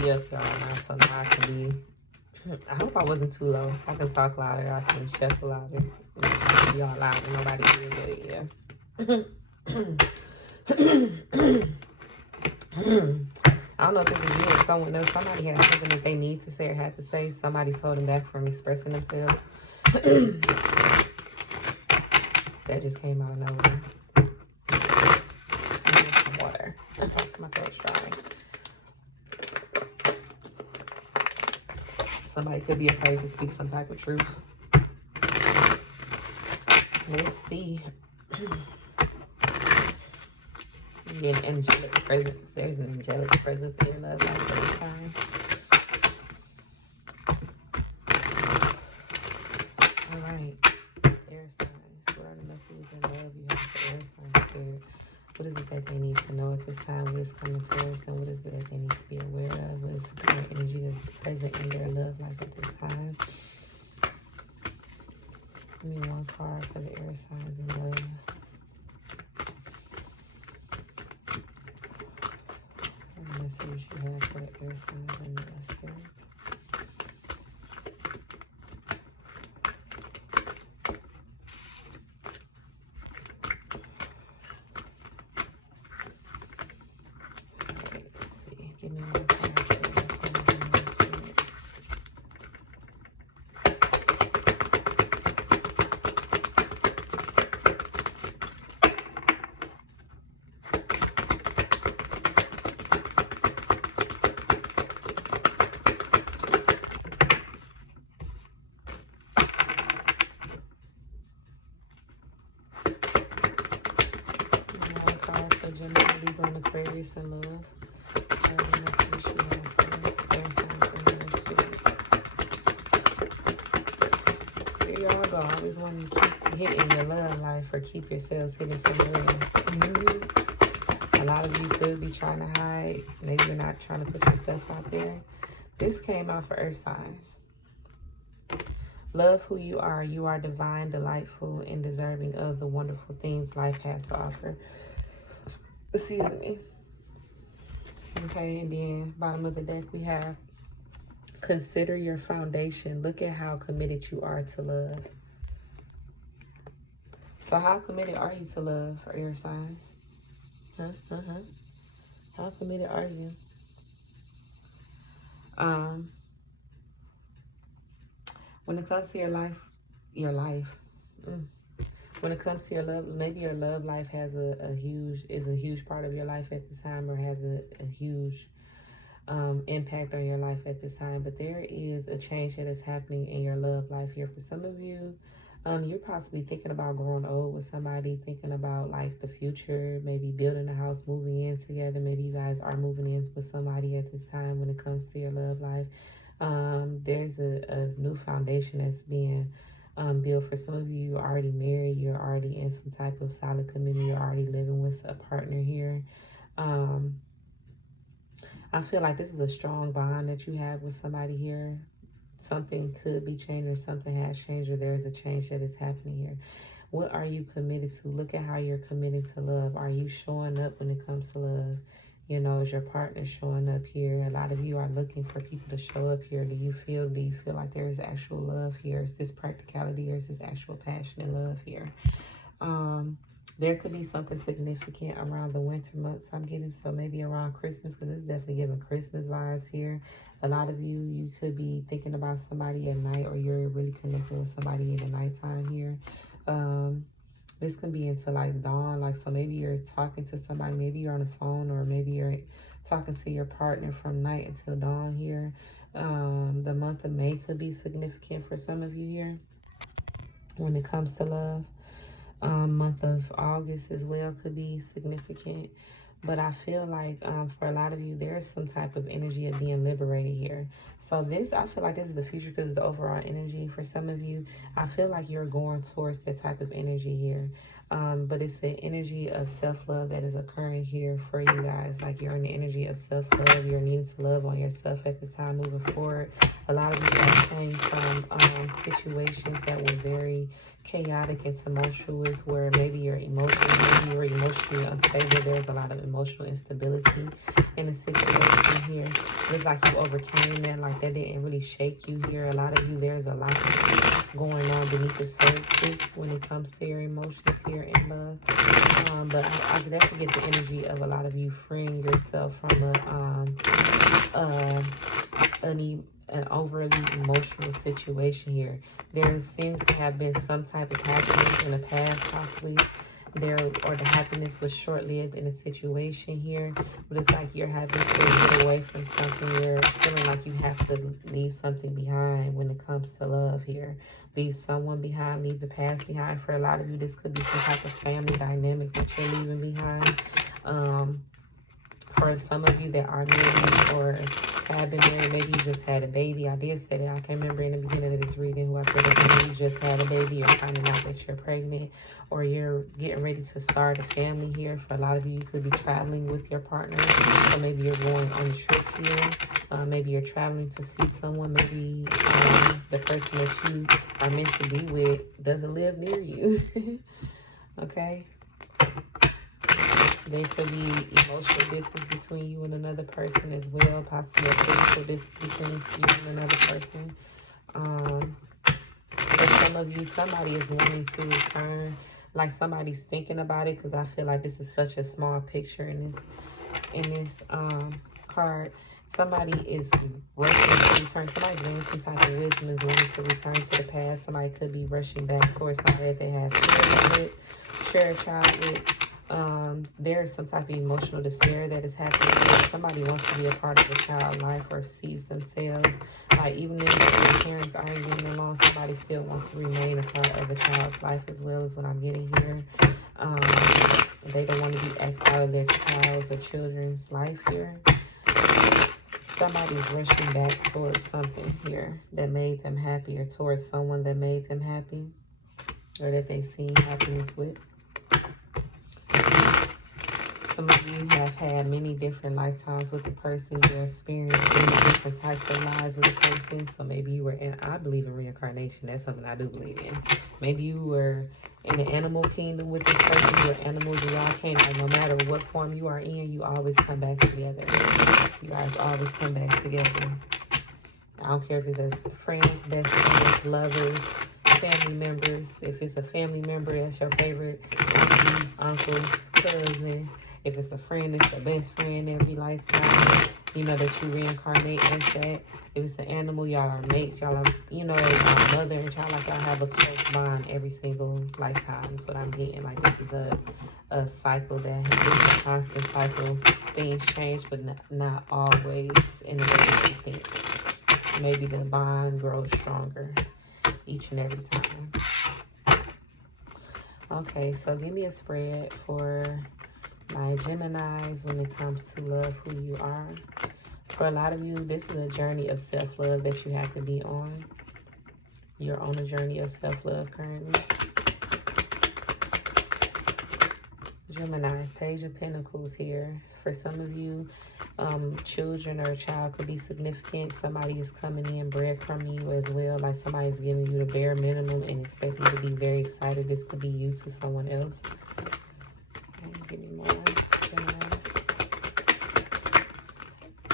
Up y'all now, so now I can be, I hope I wasn't too low. I can talk louder, I can shuffle louder. Y'all louder, nobody hears it, yeah. I don't know if this is you or someone else. Somebody has something that they need to say or have to say. Somebody's holding back from expressing themselves. That just came out of nowhere. I need some water. My throat's dry. Somebody could be afraid to speak some type of truth. Let's see. An angelic presence. There's an angelic presence in your love life every time. All right. Air signs. What are the messages in love you have for air signs, Spirit? What is it that they need to know at this time? What is coming towards them? What is it that they need to be aware of? What is the kind of energy that's present in their love life at this time? Give me one card for the air signs in love. What message you have for the air signs in love, Spirit? Gemini, Libra, and Aquarius in love. Here y'all go. I always want to keep hitting your love life or keep yourselves hidden from the world. A lot of you could be trying to hide. Maybe you're not trying to put yourself out there. This came out for earth signs. Love who you are. You are divine, delightful, and deserving of the wonderful things life has to offer. Excuse me. Okay, and then bottom of the deck we have consider your foundation. Look at how committed you are to love. So how committed are you to love, air signs? How committed are you? When it comes to your life, when it comes to your love, maybe your love life has a huge part of your life at this time, or has a huge impact on your life at this time. But there is a change that is happening in your love life here. For some of you, you're possibly thinking about growing old with somebody, thinking about like the future, maybe building a house, moving in together. Maybe you guys are moving in with somebody at this time when it comes to your love life. There's a new foundation that's being built. For some of you, you're already married, you're already in some type of solid commitment, you're already living with a partner here. I feel like this is a strong bond that you have with somebody here. Something could be changed, or something has changed, or there's a change that is happening here. What are you committed to? Look at how you're committed to love. Are you showing up when it comes to love? You know, is your partner showing up here? A lot of you are looking for people to show up here. Do you feel like there's actual love here? Is this practicality, or is this actual passion and love here? There could be something significant around the winter months, I'm getting. So maybe around Christmas, because it's definitely giving Christmas vibes here. A lot of you could be thinking about somebody at night, or you're really connecting with somebody in the nighttime here. This can be into like dawn. Like, so maybe you're talking to somebody, maybe you're on the phone, or maybe you're talking to your partner from night until dawn here. The month of May could be significant for some of you here when it comes to love. Month of August as well could be significant. But I feel like for a lot of you, there's some type of energy of being liberated here. So I feel like this is the future, because the overall energy for some of you, I feel like you're going towards that type of energy here. But it's the energy of self-love that is occurring here for you guys. Like, you're in the energy of self-love. You're needing to love on yourself at this time moving forward. A lot of you have changed from situations that were very chaotic and tumultuous, where maybe you're emotionally unstable. There's a lot of emotional instability in the situation here. It's like you overcame that. Like, that didn't really shake you here. A lot of you, there's a lot going on beneath the surface when it comes to your emotions here in love. But I definitely get the energy of a lot of you freeing yourself from an overly emotional situation here. There seems to have been some type of happiness in the past, possibly. Or the happiness was short-lived in a situation here, but it's like you're having to get away from something. You're feeling like you have to leave something behind when it comes to love here. Leave someone behind, leave the past behind. For a lot of you, this could be some type of family dynamic that you're leaving behind. For some of you that are married or have been married, maybe you just had a baby. I did say that. I can't remember in the beginning of this reading who I said that you just had a baby, or finding out that you're pregnant, or you're getting ready to start a family here. For a lot of you, you could be traveling with your partner. So maybe you're going on a trip here. Maybe you're traveling to see someone. Maybe the person that you are meant to be with doesn't live near you. Okay? There could be emotional distance between you and another person as well. Possibly a physical distance between you and another person. For some of you, somebody is wanting to return. Like, somebody's thinking about it, because I feel like this is such a small picture in this card. Somebody is rushing to return. Somebody doing some type of wisdom is wanting to return to the past. Somebody could be rushing back towards somebody that they have share a child with. There is some type of emotional despair that is happening. Somebody wants to be a part of a child's life, or sees themselves. Like, even if the parents aren't getting along, somebody still wants to remain a part of a child's life as well, as what I'm getting here. They don't want to be axed out of their child's or children's life here. Somebody's rushing back towards something here that made them happy, or towards someone that made them happy, or that they seen happiness with. Some of you have had many different lifetimes with the person. You're experiencing many different types of lives with the person. So maybe you were in, I believe in reincarnation. That's something I do believe in. Maybe you were in the animal kingdom with this person. You were animals, and y'all came, like, no matter what form you are in, you always come back together. You guys always come back together. I don't care if it's as friends, best friends, lovers, family members. If it's a family member, that's your favorite auntie, uncle, cousin. If it's a friend, it's your best friend every lifetime. You know that you reincarnate as that. If it's an animal, y'all are mates. Y'all are, you know, my mother and child, like y'all have a close bond every single lifetime. That's what I'm getting. Like this is a cycle that has been a constant cycle. Things change, but not always in the way that you think. Maybe the bond grows stronger each and every time. Okay, so give me a spread for my Geminis when it comes to love, who you are. For a lot of you, this is a journey of self-love that you have to be on. You're on a journey of self-love currently. Geminis, Page of Pentacles here. For some of you, children or a child could be significant. Somebody is coming in breadcrumbing you as well. Like somebody's giving you the bare minimum and expecting you to be very excited. This could be you to someone else. Okay, give me more, Geminis.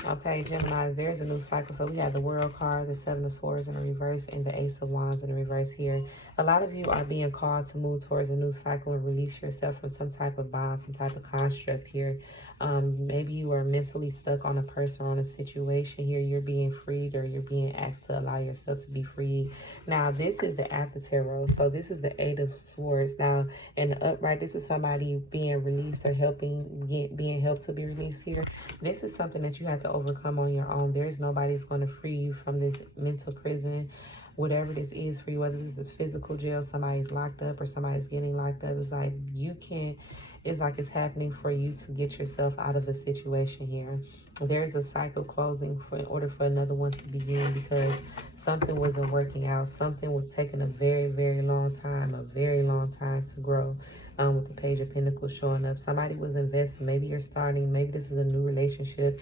Okay, Geminis, there's a new cycle. So we have the World card, the Seven of Swords in the reverse, and the Ace of Wands in the reverse here. A lot of you are being called to move towards a new cycle and release yourself from some type of bond, some type of construct here. Maybe you are mentally stuck on a person or on a situation here. You're being freed, or you're being asked to allow yourself to be freed. Now, this is the After Tarot. So this is the Eight of Swords. Now, in the upright, this is somebody being released or being helped to be released here. This is something that you have to overcome on your own. There's nobody that's going to free you from this mental prison. Whatever this is for you, whether this is physical jail, somebody's locked up, or somebody's getting locked up, it's like you can't, it's like it's happening for you to get yourself out of the situation here. There's a cycle closing in order for another one to begin, because something wasn't working out. Something was taking a very, very long time to grow. With the Page of Pentacles showing up. Somebody was investing. Maybe you're starting, maybe this is a new relationship,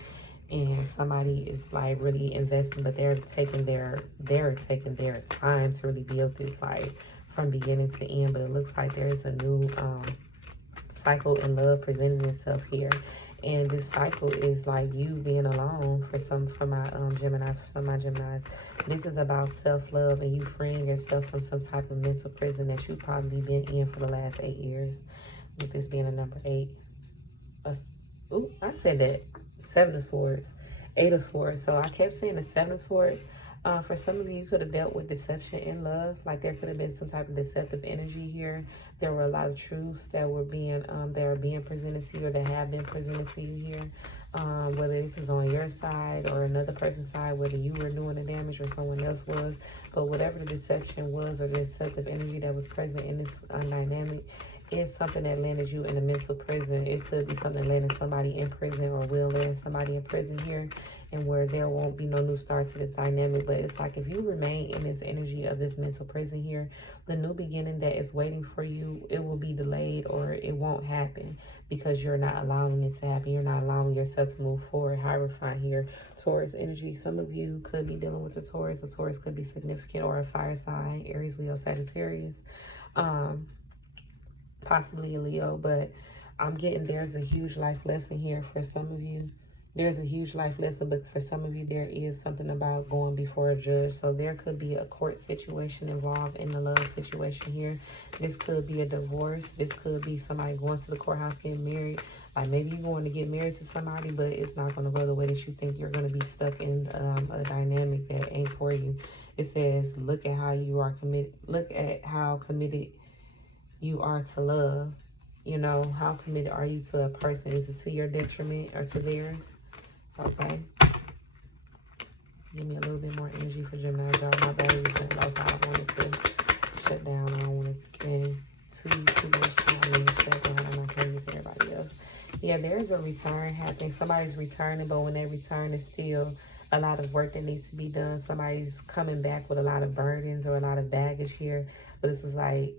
and somebody is like really investing, but they're taking their time to really build this, like from beginning to end. But it looks like there is a new cycle in love presenting itself here, and this cycle is like you being alone. For my Geminis, this is about self-love and you freeing yourself from some type of mental prison that you've probably been in for the last 8 years, with this being a number 8. I said that. 7 of Swords, 8 of Swords. So I kept saying the 7 of Swords. For some of you, could have dealt with deception in love. Like there could have been some type of deceptive energy here. There were a lot of truths that were being presented to you, or that have been presented to you here. Whether this is on your side or another person's side, whether you were doing the damage or someone else was. But whatever the deception was, or the deceptive energy that was present in this dynamic, is something that landed you in a mental prison. It could be something landing somebody in prison, or will land somebody in prison here, and where there won't be no new start to this dynamic. But it's like if you remain in this energy of this mental prison here, the new beginning that is waiting for you, it will be delayed, or it won't happen, because you're not allowing it to happen. You're not allowing yourself to move forward. Hierophant here, Taurus energy. Some of you could be dealing with a Taurus. A Taurus could be significant, or a fire sign, Aries, Leo, Sagittarius. Possibly a Leo, but I'm getting there's a huge life lesson here for some of you. There's a huge life lesson, but for some of you, there is something about going before a judge. So there could be a court situation involved in the love situation here. This could be a divorce. This could be somebody going to the courthouse getting married. Like maybe you're going to get married to somebody, but it's not going to go the way that you think. You're going to be stuck in a dynamic that ain't for you. It says, look at how you are committed. Look at how committed you are to love. You know, how committed are you to a person? Is it to your detriment or to theirs? Okay. Give me a little bit more energy for Gemini, y'all. My battery's been low, so I don't want it to shut down. I don't want it to spend too much time in the shut down. I'm not crazy to everybody else. Yeah, there's a return happening. Somebody's returning, but when they return, it's still a lot of work that needs to be done. Somebody's coming back with a lot of burdens or a lot of baggage here. But this is like,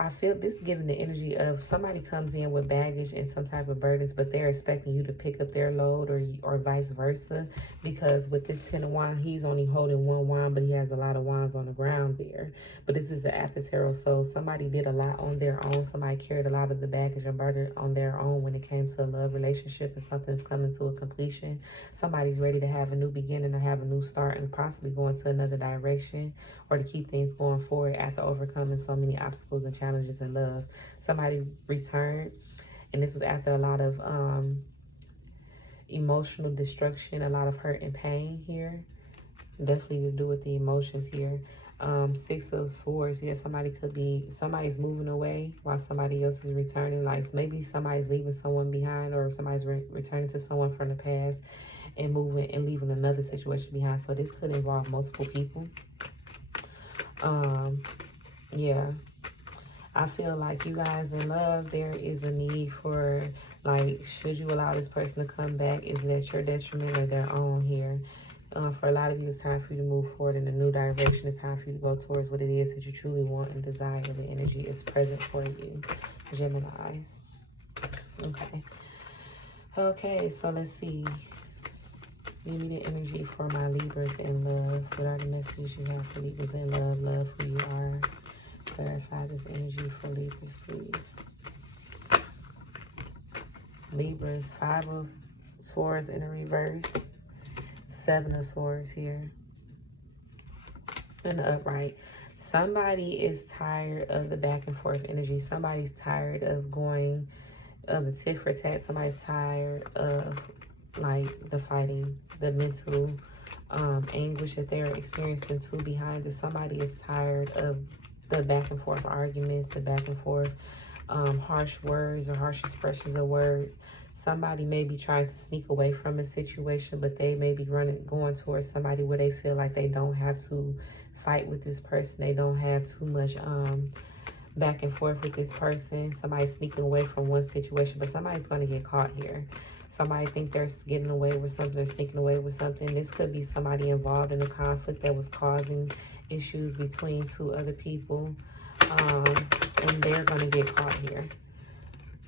I feel this is giving the energy of somebody comes in with baggage and some type of burdens, but they're expecting you to pick up their load, or vice versa. Because with this 10 of Wands, he's only holding one wand, but he has a lot of wands on the ground there. But this is the after tarot, so somebody did a lot on their own. Somebody carried a lot of the baggage and burden on their own when it came to a love relationship, and something's coming to a completion. Somebody's ready to have a new beginning or have a new start and possibly go into another direction, or to keep things going forward after overcoming so many obstacles and challenges in love. Somebody returned, and this was after a lot of emotional destruction, a lot of hurt and pain here. Definitely to do with the emotions here. 6 of Swords. Yeah, somebody's moving away while somebody else is returning. Like maybe somebody's leaving someone behind, or somebody's returning to someone from the past and moving and leaving another situation behind. So this could involve multiple people. Yeah, I feel like you guys in love, there is a need for, like, should you allow this person to come back? Is it at your detriment or their own here? For a lot of you, it's time for you to move forward in a new direction. It's time for you to go towards what it is that you truly want and desire. The energy is present for you, Geminis. Okay. Okay, so let's see. Give me the energy for my Libras in love. What are the messages you have for Libras in love? Love who you are. Clarify this energy for Libras, please. Libras, 5 of Swords in a reverse. 7 of Swords here. In the upright. Somebody is tired of the back and forth energy. Somebody's tired of going, of the tit for tat. Somebody's tired of, like, the fighting, the mental anguish that they're experiencing too behind it. Somebody is tired of the back and forth arguments, the back and forth harsh words or harsh expressions of words. Somebody may be trying to sneak away from a situation, but they may be going towards somebody where they feel like they don't have to fight with this person. They don't have too much back and forth with this person. Somebody's sneaking away from one situation, but somebody's going to get caught here. Somebody think they're getting away with something, they're sneaking away with something. This could be somebody involved in a conflict that was causing issues between 2 other people. And they're going to get caught here.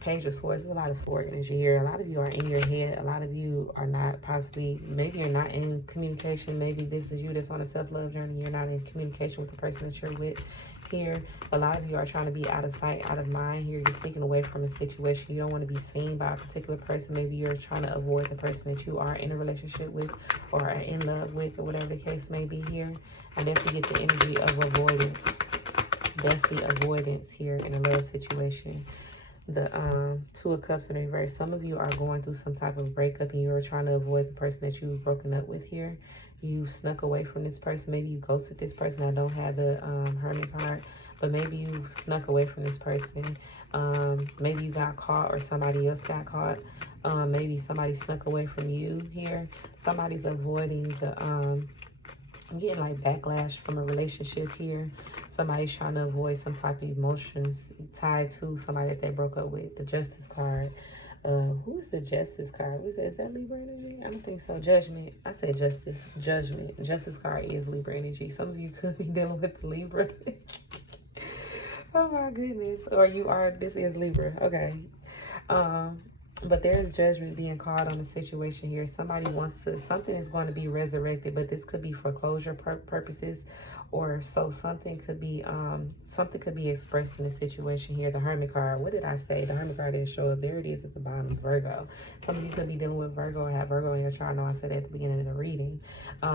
Page of Swords. There's a lot of sword energy here. A lot of you are in your head. A lot of you are not, possibly, maybe you're not in communication. Maybe this is you that's on a self-love journey. You're not in communication with the person that you're with here. A lot of you are trying to be out of sight, out of mind here. You're sneaking away from a situation. You don't want to be seen by a particular person. Maybe you're trying to avoid the person that you are in a relationship with or are in love with, or whatever the case may be here. I definitely get the energy of avoidance. Definitely avoidance here in a love situation. The 2 of Cups in reverse. Some of you are going through some type of breakup and you're trying to avoid the person that you've broken up with here. You snuck away from this person. Maybe you ghosted this person. I don't have the Hermit card, but maybe you snuck away from this person. Maybe you got caught or somebody else got caught. Maybe somebody snuck away from you here. Somebody's avoiding the I'm getting like backlash from a relationship here. Somebody's trying to avoid some type of emotions tied to somebody that they broke up with. The Justice card. Who is the Justice card? What is that? Is that Libra energy? I don't think so. Judgment. I said Justice. Judgment. Justice card is Libra energy. Some of you could be dealing with the Libra. Oh my goodness. Or you are, this is Libra. Okay. But there's judgment being called on the situation here. Somebody wants to, something is going to be resurrected, but this could be for closure purposes, or so something could be expressed in the situation here. The Hermit card. What did I say? The Hermit card didn't show up. There it is at the bottom. Virgo. Some of you could be dealing with Virgo or have Virgo in your chart. I know I said that at the beginning of the reading.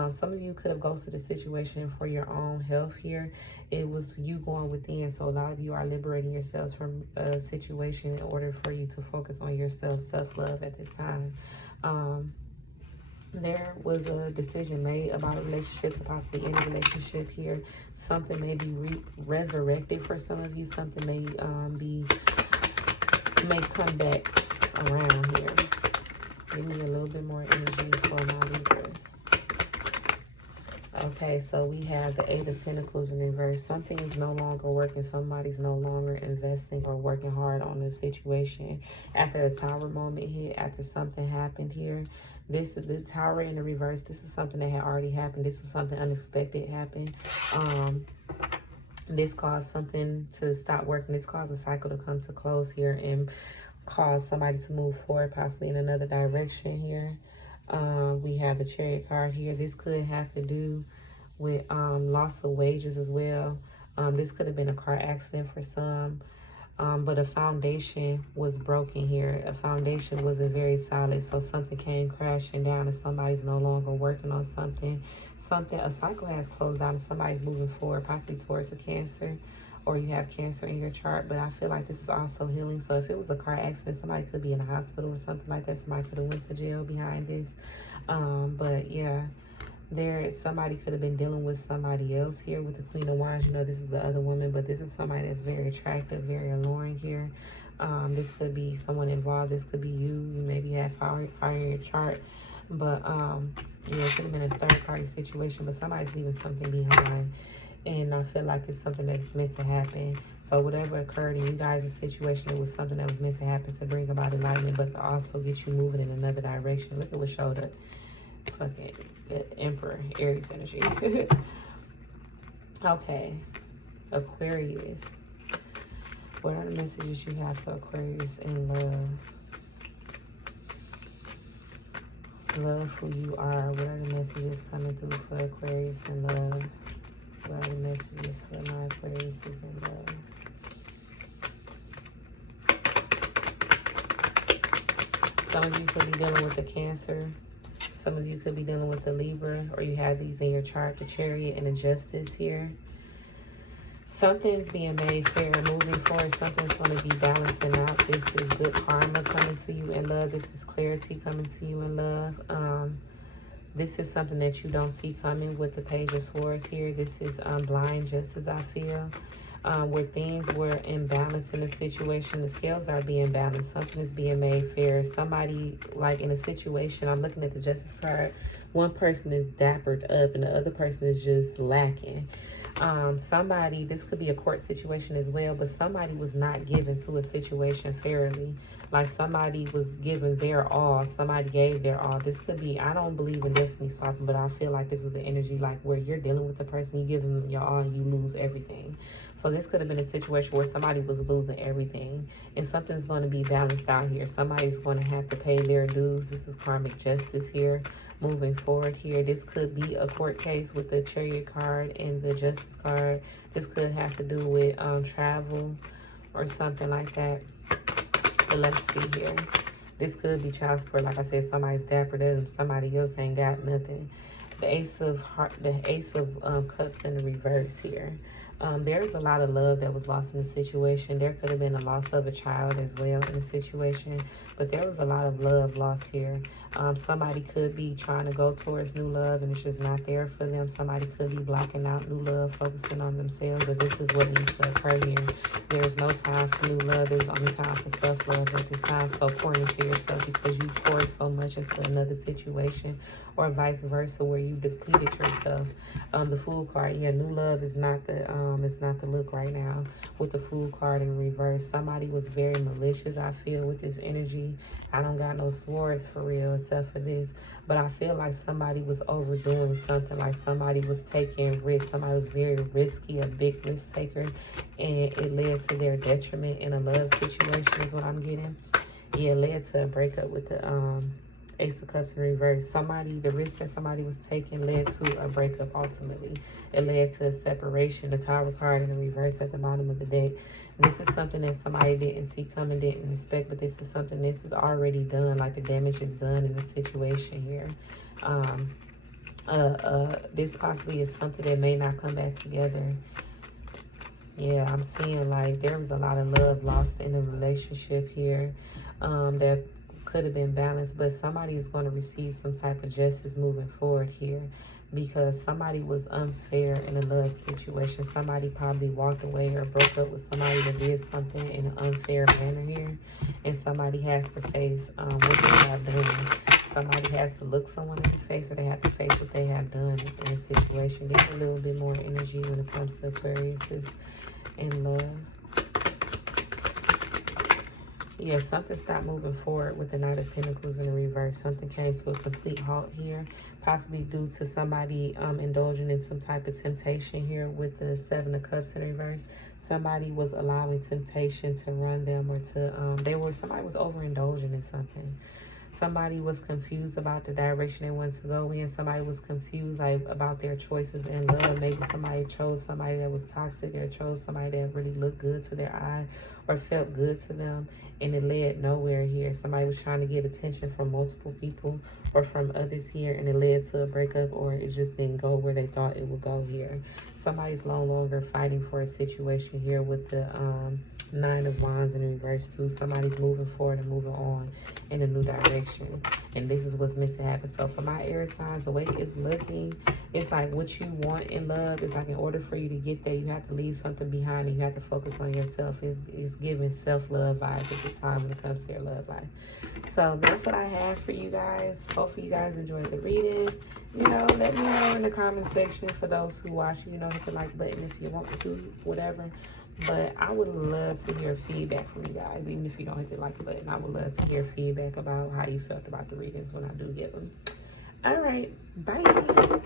Some of you could have ghosted the situation for your own health here. It was you going within. So a lot of you are liberating yourselves from a situation in order for you to focus on yourself, self-love at this time. There was a decision made about a relationship, to possibly end a relationship here. Something may be resurrected for some of you. Something may come back around here. Give me a little bit more energy for my Libras. Okay, so we have the 8 of Pentacles in reverse. Something is no longer working. Somebody's no longer investing or working hard on the situation. After a Tower moment hit, after something happened here, this is the Tower in the reverse. This is something that had already happened. This is something unexpected happened. This caused something to stop working. This caused a cycle to come to close here and cause somebody to move forward, possibly in another direction here. We have the Chariot card here. This could have to do with loss of wages as well. This could have been a car accident for some. But a foundation was broken here. A foundation wasn't very solid, so something came crashing down and somebody's no longer working on something. A cycle has closed out and somebody's moving forward, possibly towards a Cancer, or you have Cancer in your chart. But I feel like this is also healing. So if it was a car accident, somebody could be in a hospital or something like that. Somebody could have went to jail behind this. But yeah, somebody could have been dealing with somebody else here with the Queen of Wands. You know, this is the other woman, but this is somebody that's very attractive, very alluring here. This could be someone involved. This could be you. You maybe have fire in your chart. But yeah, it could have been a third party situation, but somebody's leaving something behind. And I feel like it's something that's meant to happen. So whatever occurred in you guys' situation, it was something that was meant to happen to bring about enlightenment, but to also get you moving in another direction. Look at what showed up. Fucking Emperor, Aries energy. Okay, Aquarius. What are the messages you have for Aquarius in love? Love who you are. What are the messages coming through for Aquarius in love? What are the messages for my Aquarius in love? Some of you could be dealing with a Cancer. Some of you could be dealing with the Libra, or you have these in your chart, the Chariot and the Justice here. Something's being made fair moving forward. Something's going to be balancing out. This is good karma coming to you in love. This is clarity coming to you in love. This is something that you don't see coming with the Page of Swords here. This is blind justice, I feel. Where things were imbalanced in a situation, the scales are being balanced. Something is being made fair. Somebody, like in a situation, I'm looking at the Justice card. One person is dappered up and the other person is just lacking. Somebody, this could be a court situation as well, but somebody was not given to a situation fairly. Like somebody was given their all. Somebody gave their all. This could be, I don't believe in destiny swapping, but I feel like this is the energy like where you're dealing with the person, you give them your all, you lose everything. So this could have been a situation where somebody was losing everything and something's going to be balanced out here. Somebody's going to have to pay their dues. This is karmic justice here. Moving forward here, this could be a court case with the Chariot card and the Justice card. This could have to do with travel or something like that. But let's see here. This could be child support. Like I said, somebody's dappered up, somebody else ain't got nothing. The Ace of Cups in the reverse here. There's a lot of love that was lost in the situation. There could have been a loss of a child as well in the situation, but there was a lot of love lost here. Somebody could be trying to go towards new love and it's just not there for them. Somebody could be blocking out new love, focusing on themselves, but this is what needs to occur here. There's no time for new love. There's only time for self-love at this time. So pouring into yourself because you poured so much into another situation, or vice versa, where you depleted yourself. The Fool card, yeah, new love is not the look right now with the Fool card in reverse. Somebody was very malicious, I feel, with this energy. I don't got no swords for real except for this, but I feel like somebody was overdoing something, like somebody was taking risks. Somebody was very risky, a big risk taker, and it led to their detriment in a love situation is what I'm getting. Yeah, it led to a breakup with the Ace of Cups in reverse. The risk that somebody was taking led to a breakup ultimately. It led to a separation. The Tower card in the reverse at the bottom of the deck. This is something that somebody didn't see coming, didn't expect, but this is something this is already done. Like the damage is done in the situation here. This possibly is something that may not come back together. Yeah, I'm seeing like there was a lot of love lost in the relationship here. That could have been balanced, but somebody is going to receive some type of justice moving forward here because somebody was unfair in a love situation. Somebody probably walked away or broke up with somebody that did something in an unfair manner here, and somebody has to face what they have done. Somebody has to look someone in the face, or they have to face what they have done in a situation. There's a little bit more energy when it comes to Aquarius in love. Yeah, something stopped moving forward with the Knight of Pentacles in the reverse. Something came to a complete halt here, possibly due to somebody indulging in some type of temptation here with the Seven of Cups in reverse. Somebody was allowing temptation to run them, or to somebody was overindulging in something. Somebody was confused about the direction they wanted to go in. Somebody was confused about their choices in love. Maybe somebody chose somebody that was toxic, or chose somebody that really looked good to their eye or felt good to them, and it led nowhere here. Somebody was trying to get attention from multiple people or from others here, and it led to a breakup, or it just didn't go where they thought it would go here. Somebody's no longer fighting for a situation here with the Nine of Wands in reverse too. Somebody's moving forward and moving on in a new direction, and this is what's meant to happen. So for my air signs, the way it's looking, it's like what you want in love is like, in order for you to get there, you have to leave something behind, and you have to focus on yourself. It's giving self-love vibes at the time when it comes to your love life. So that's what I have for you guys. Hopefully you guys enjoyed the reading. You know, let me know in the comment section. For those who watch, you know, hit the like button if you want to, whatever. But I would love to hear feedback from you guys. Even if you don't hit the like button, I would love to hear feedback about how you felt about the readings when I do give them. All right, bye.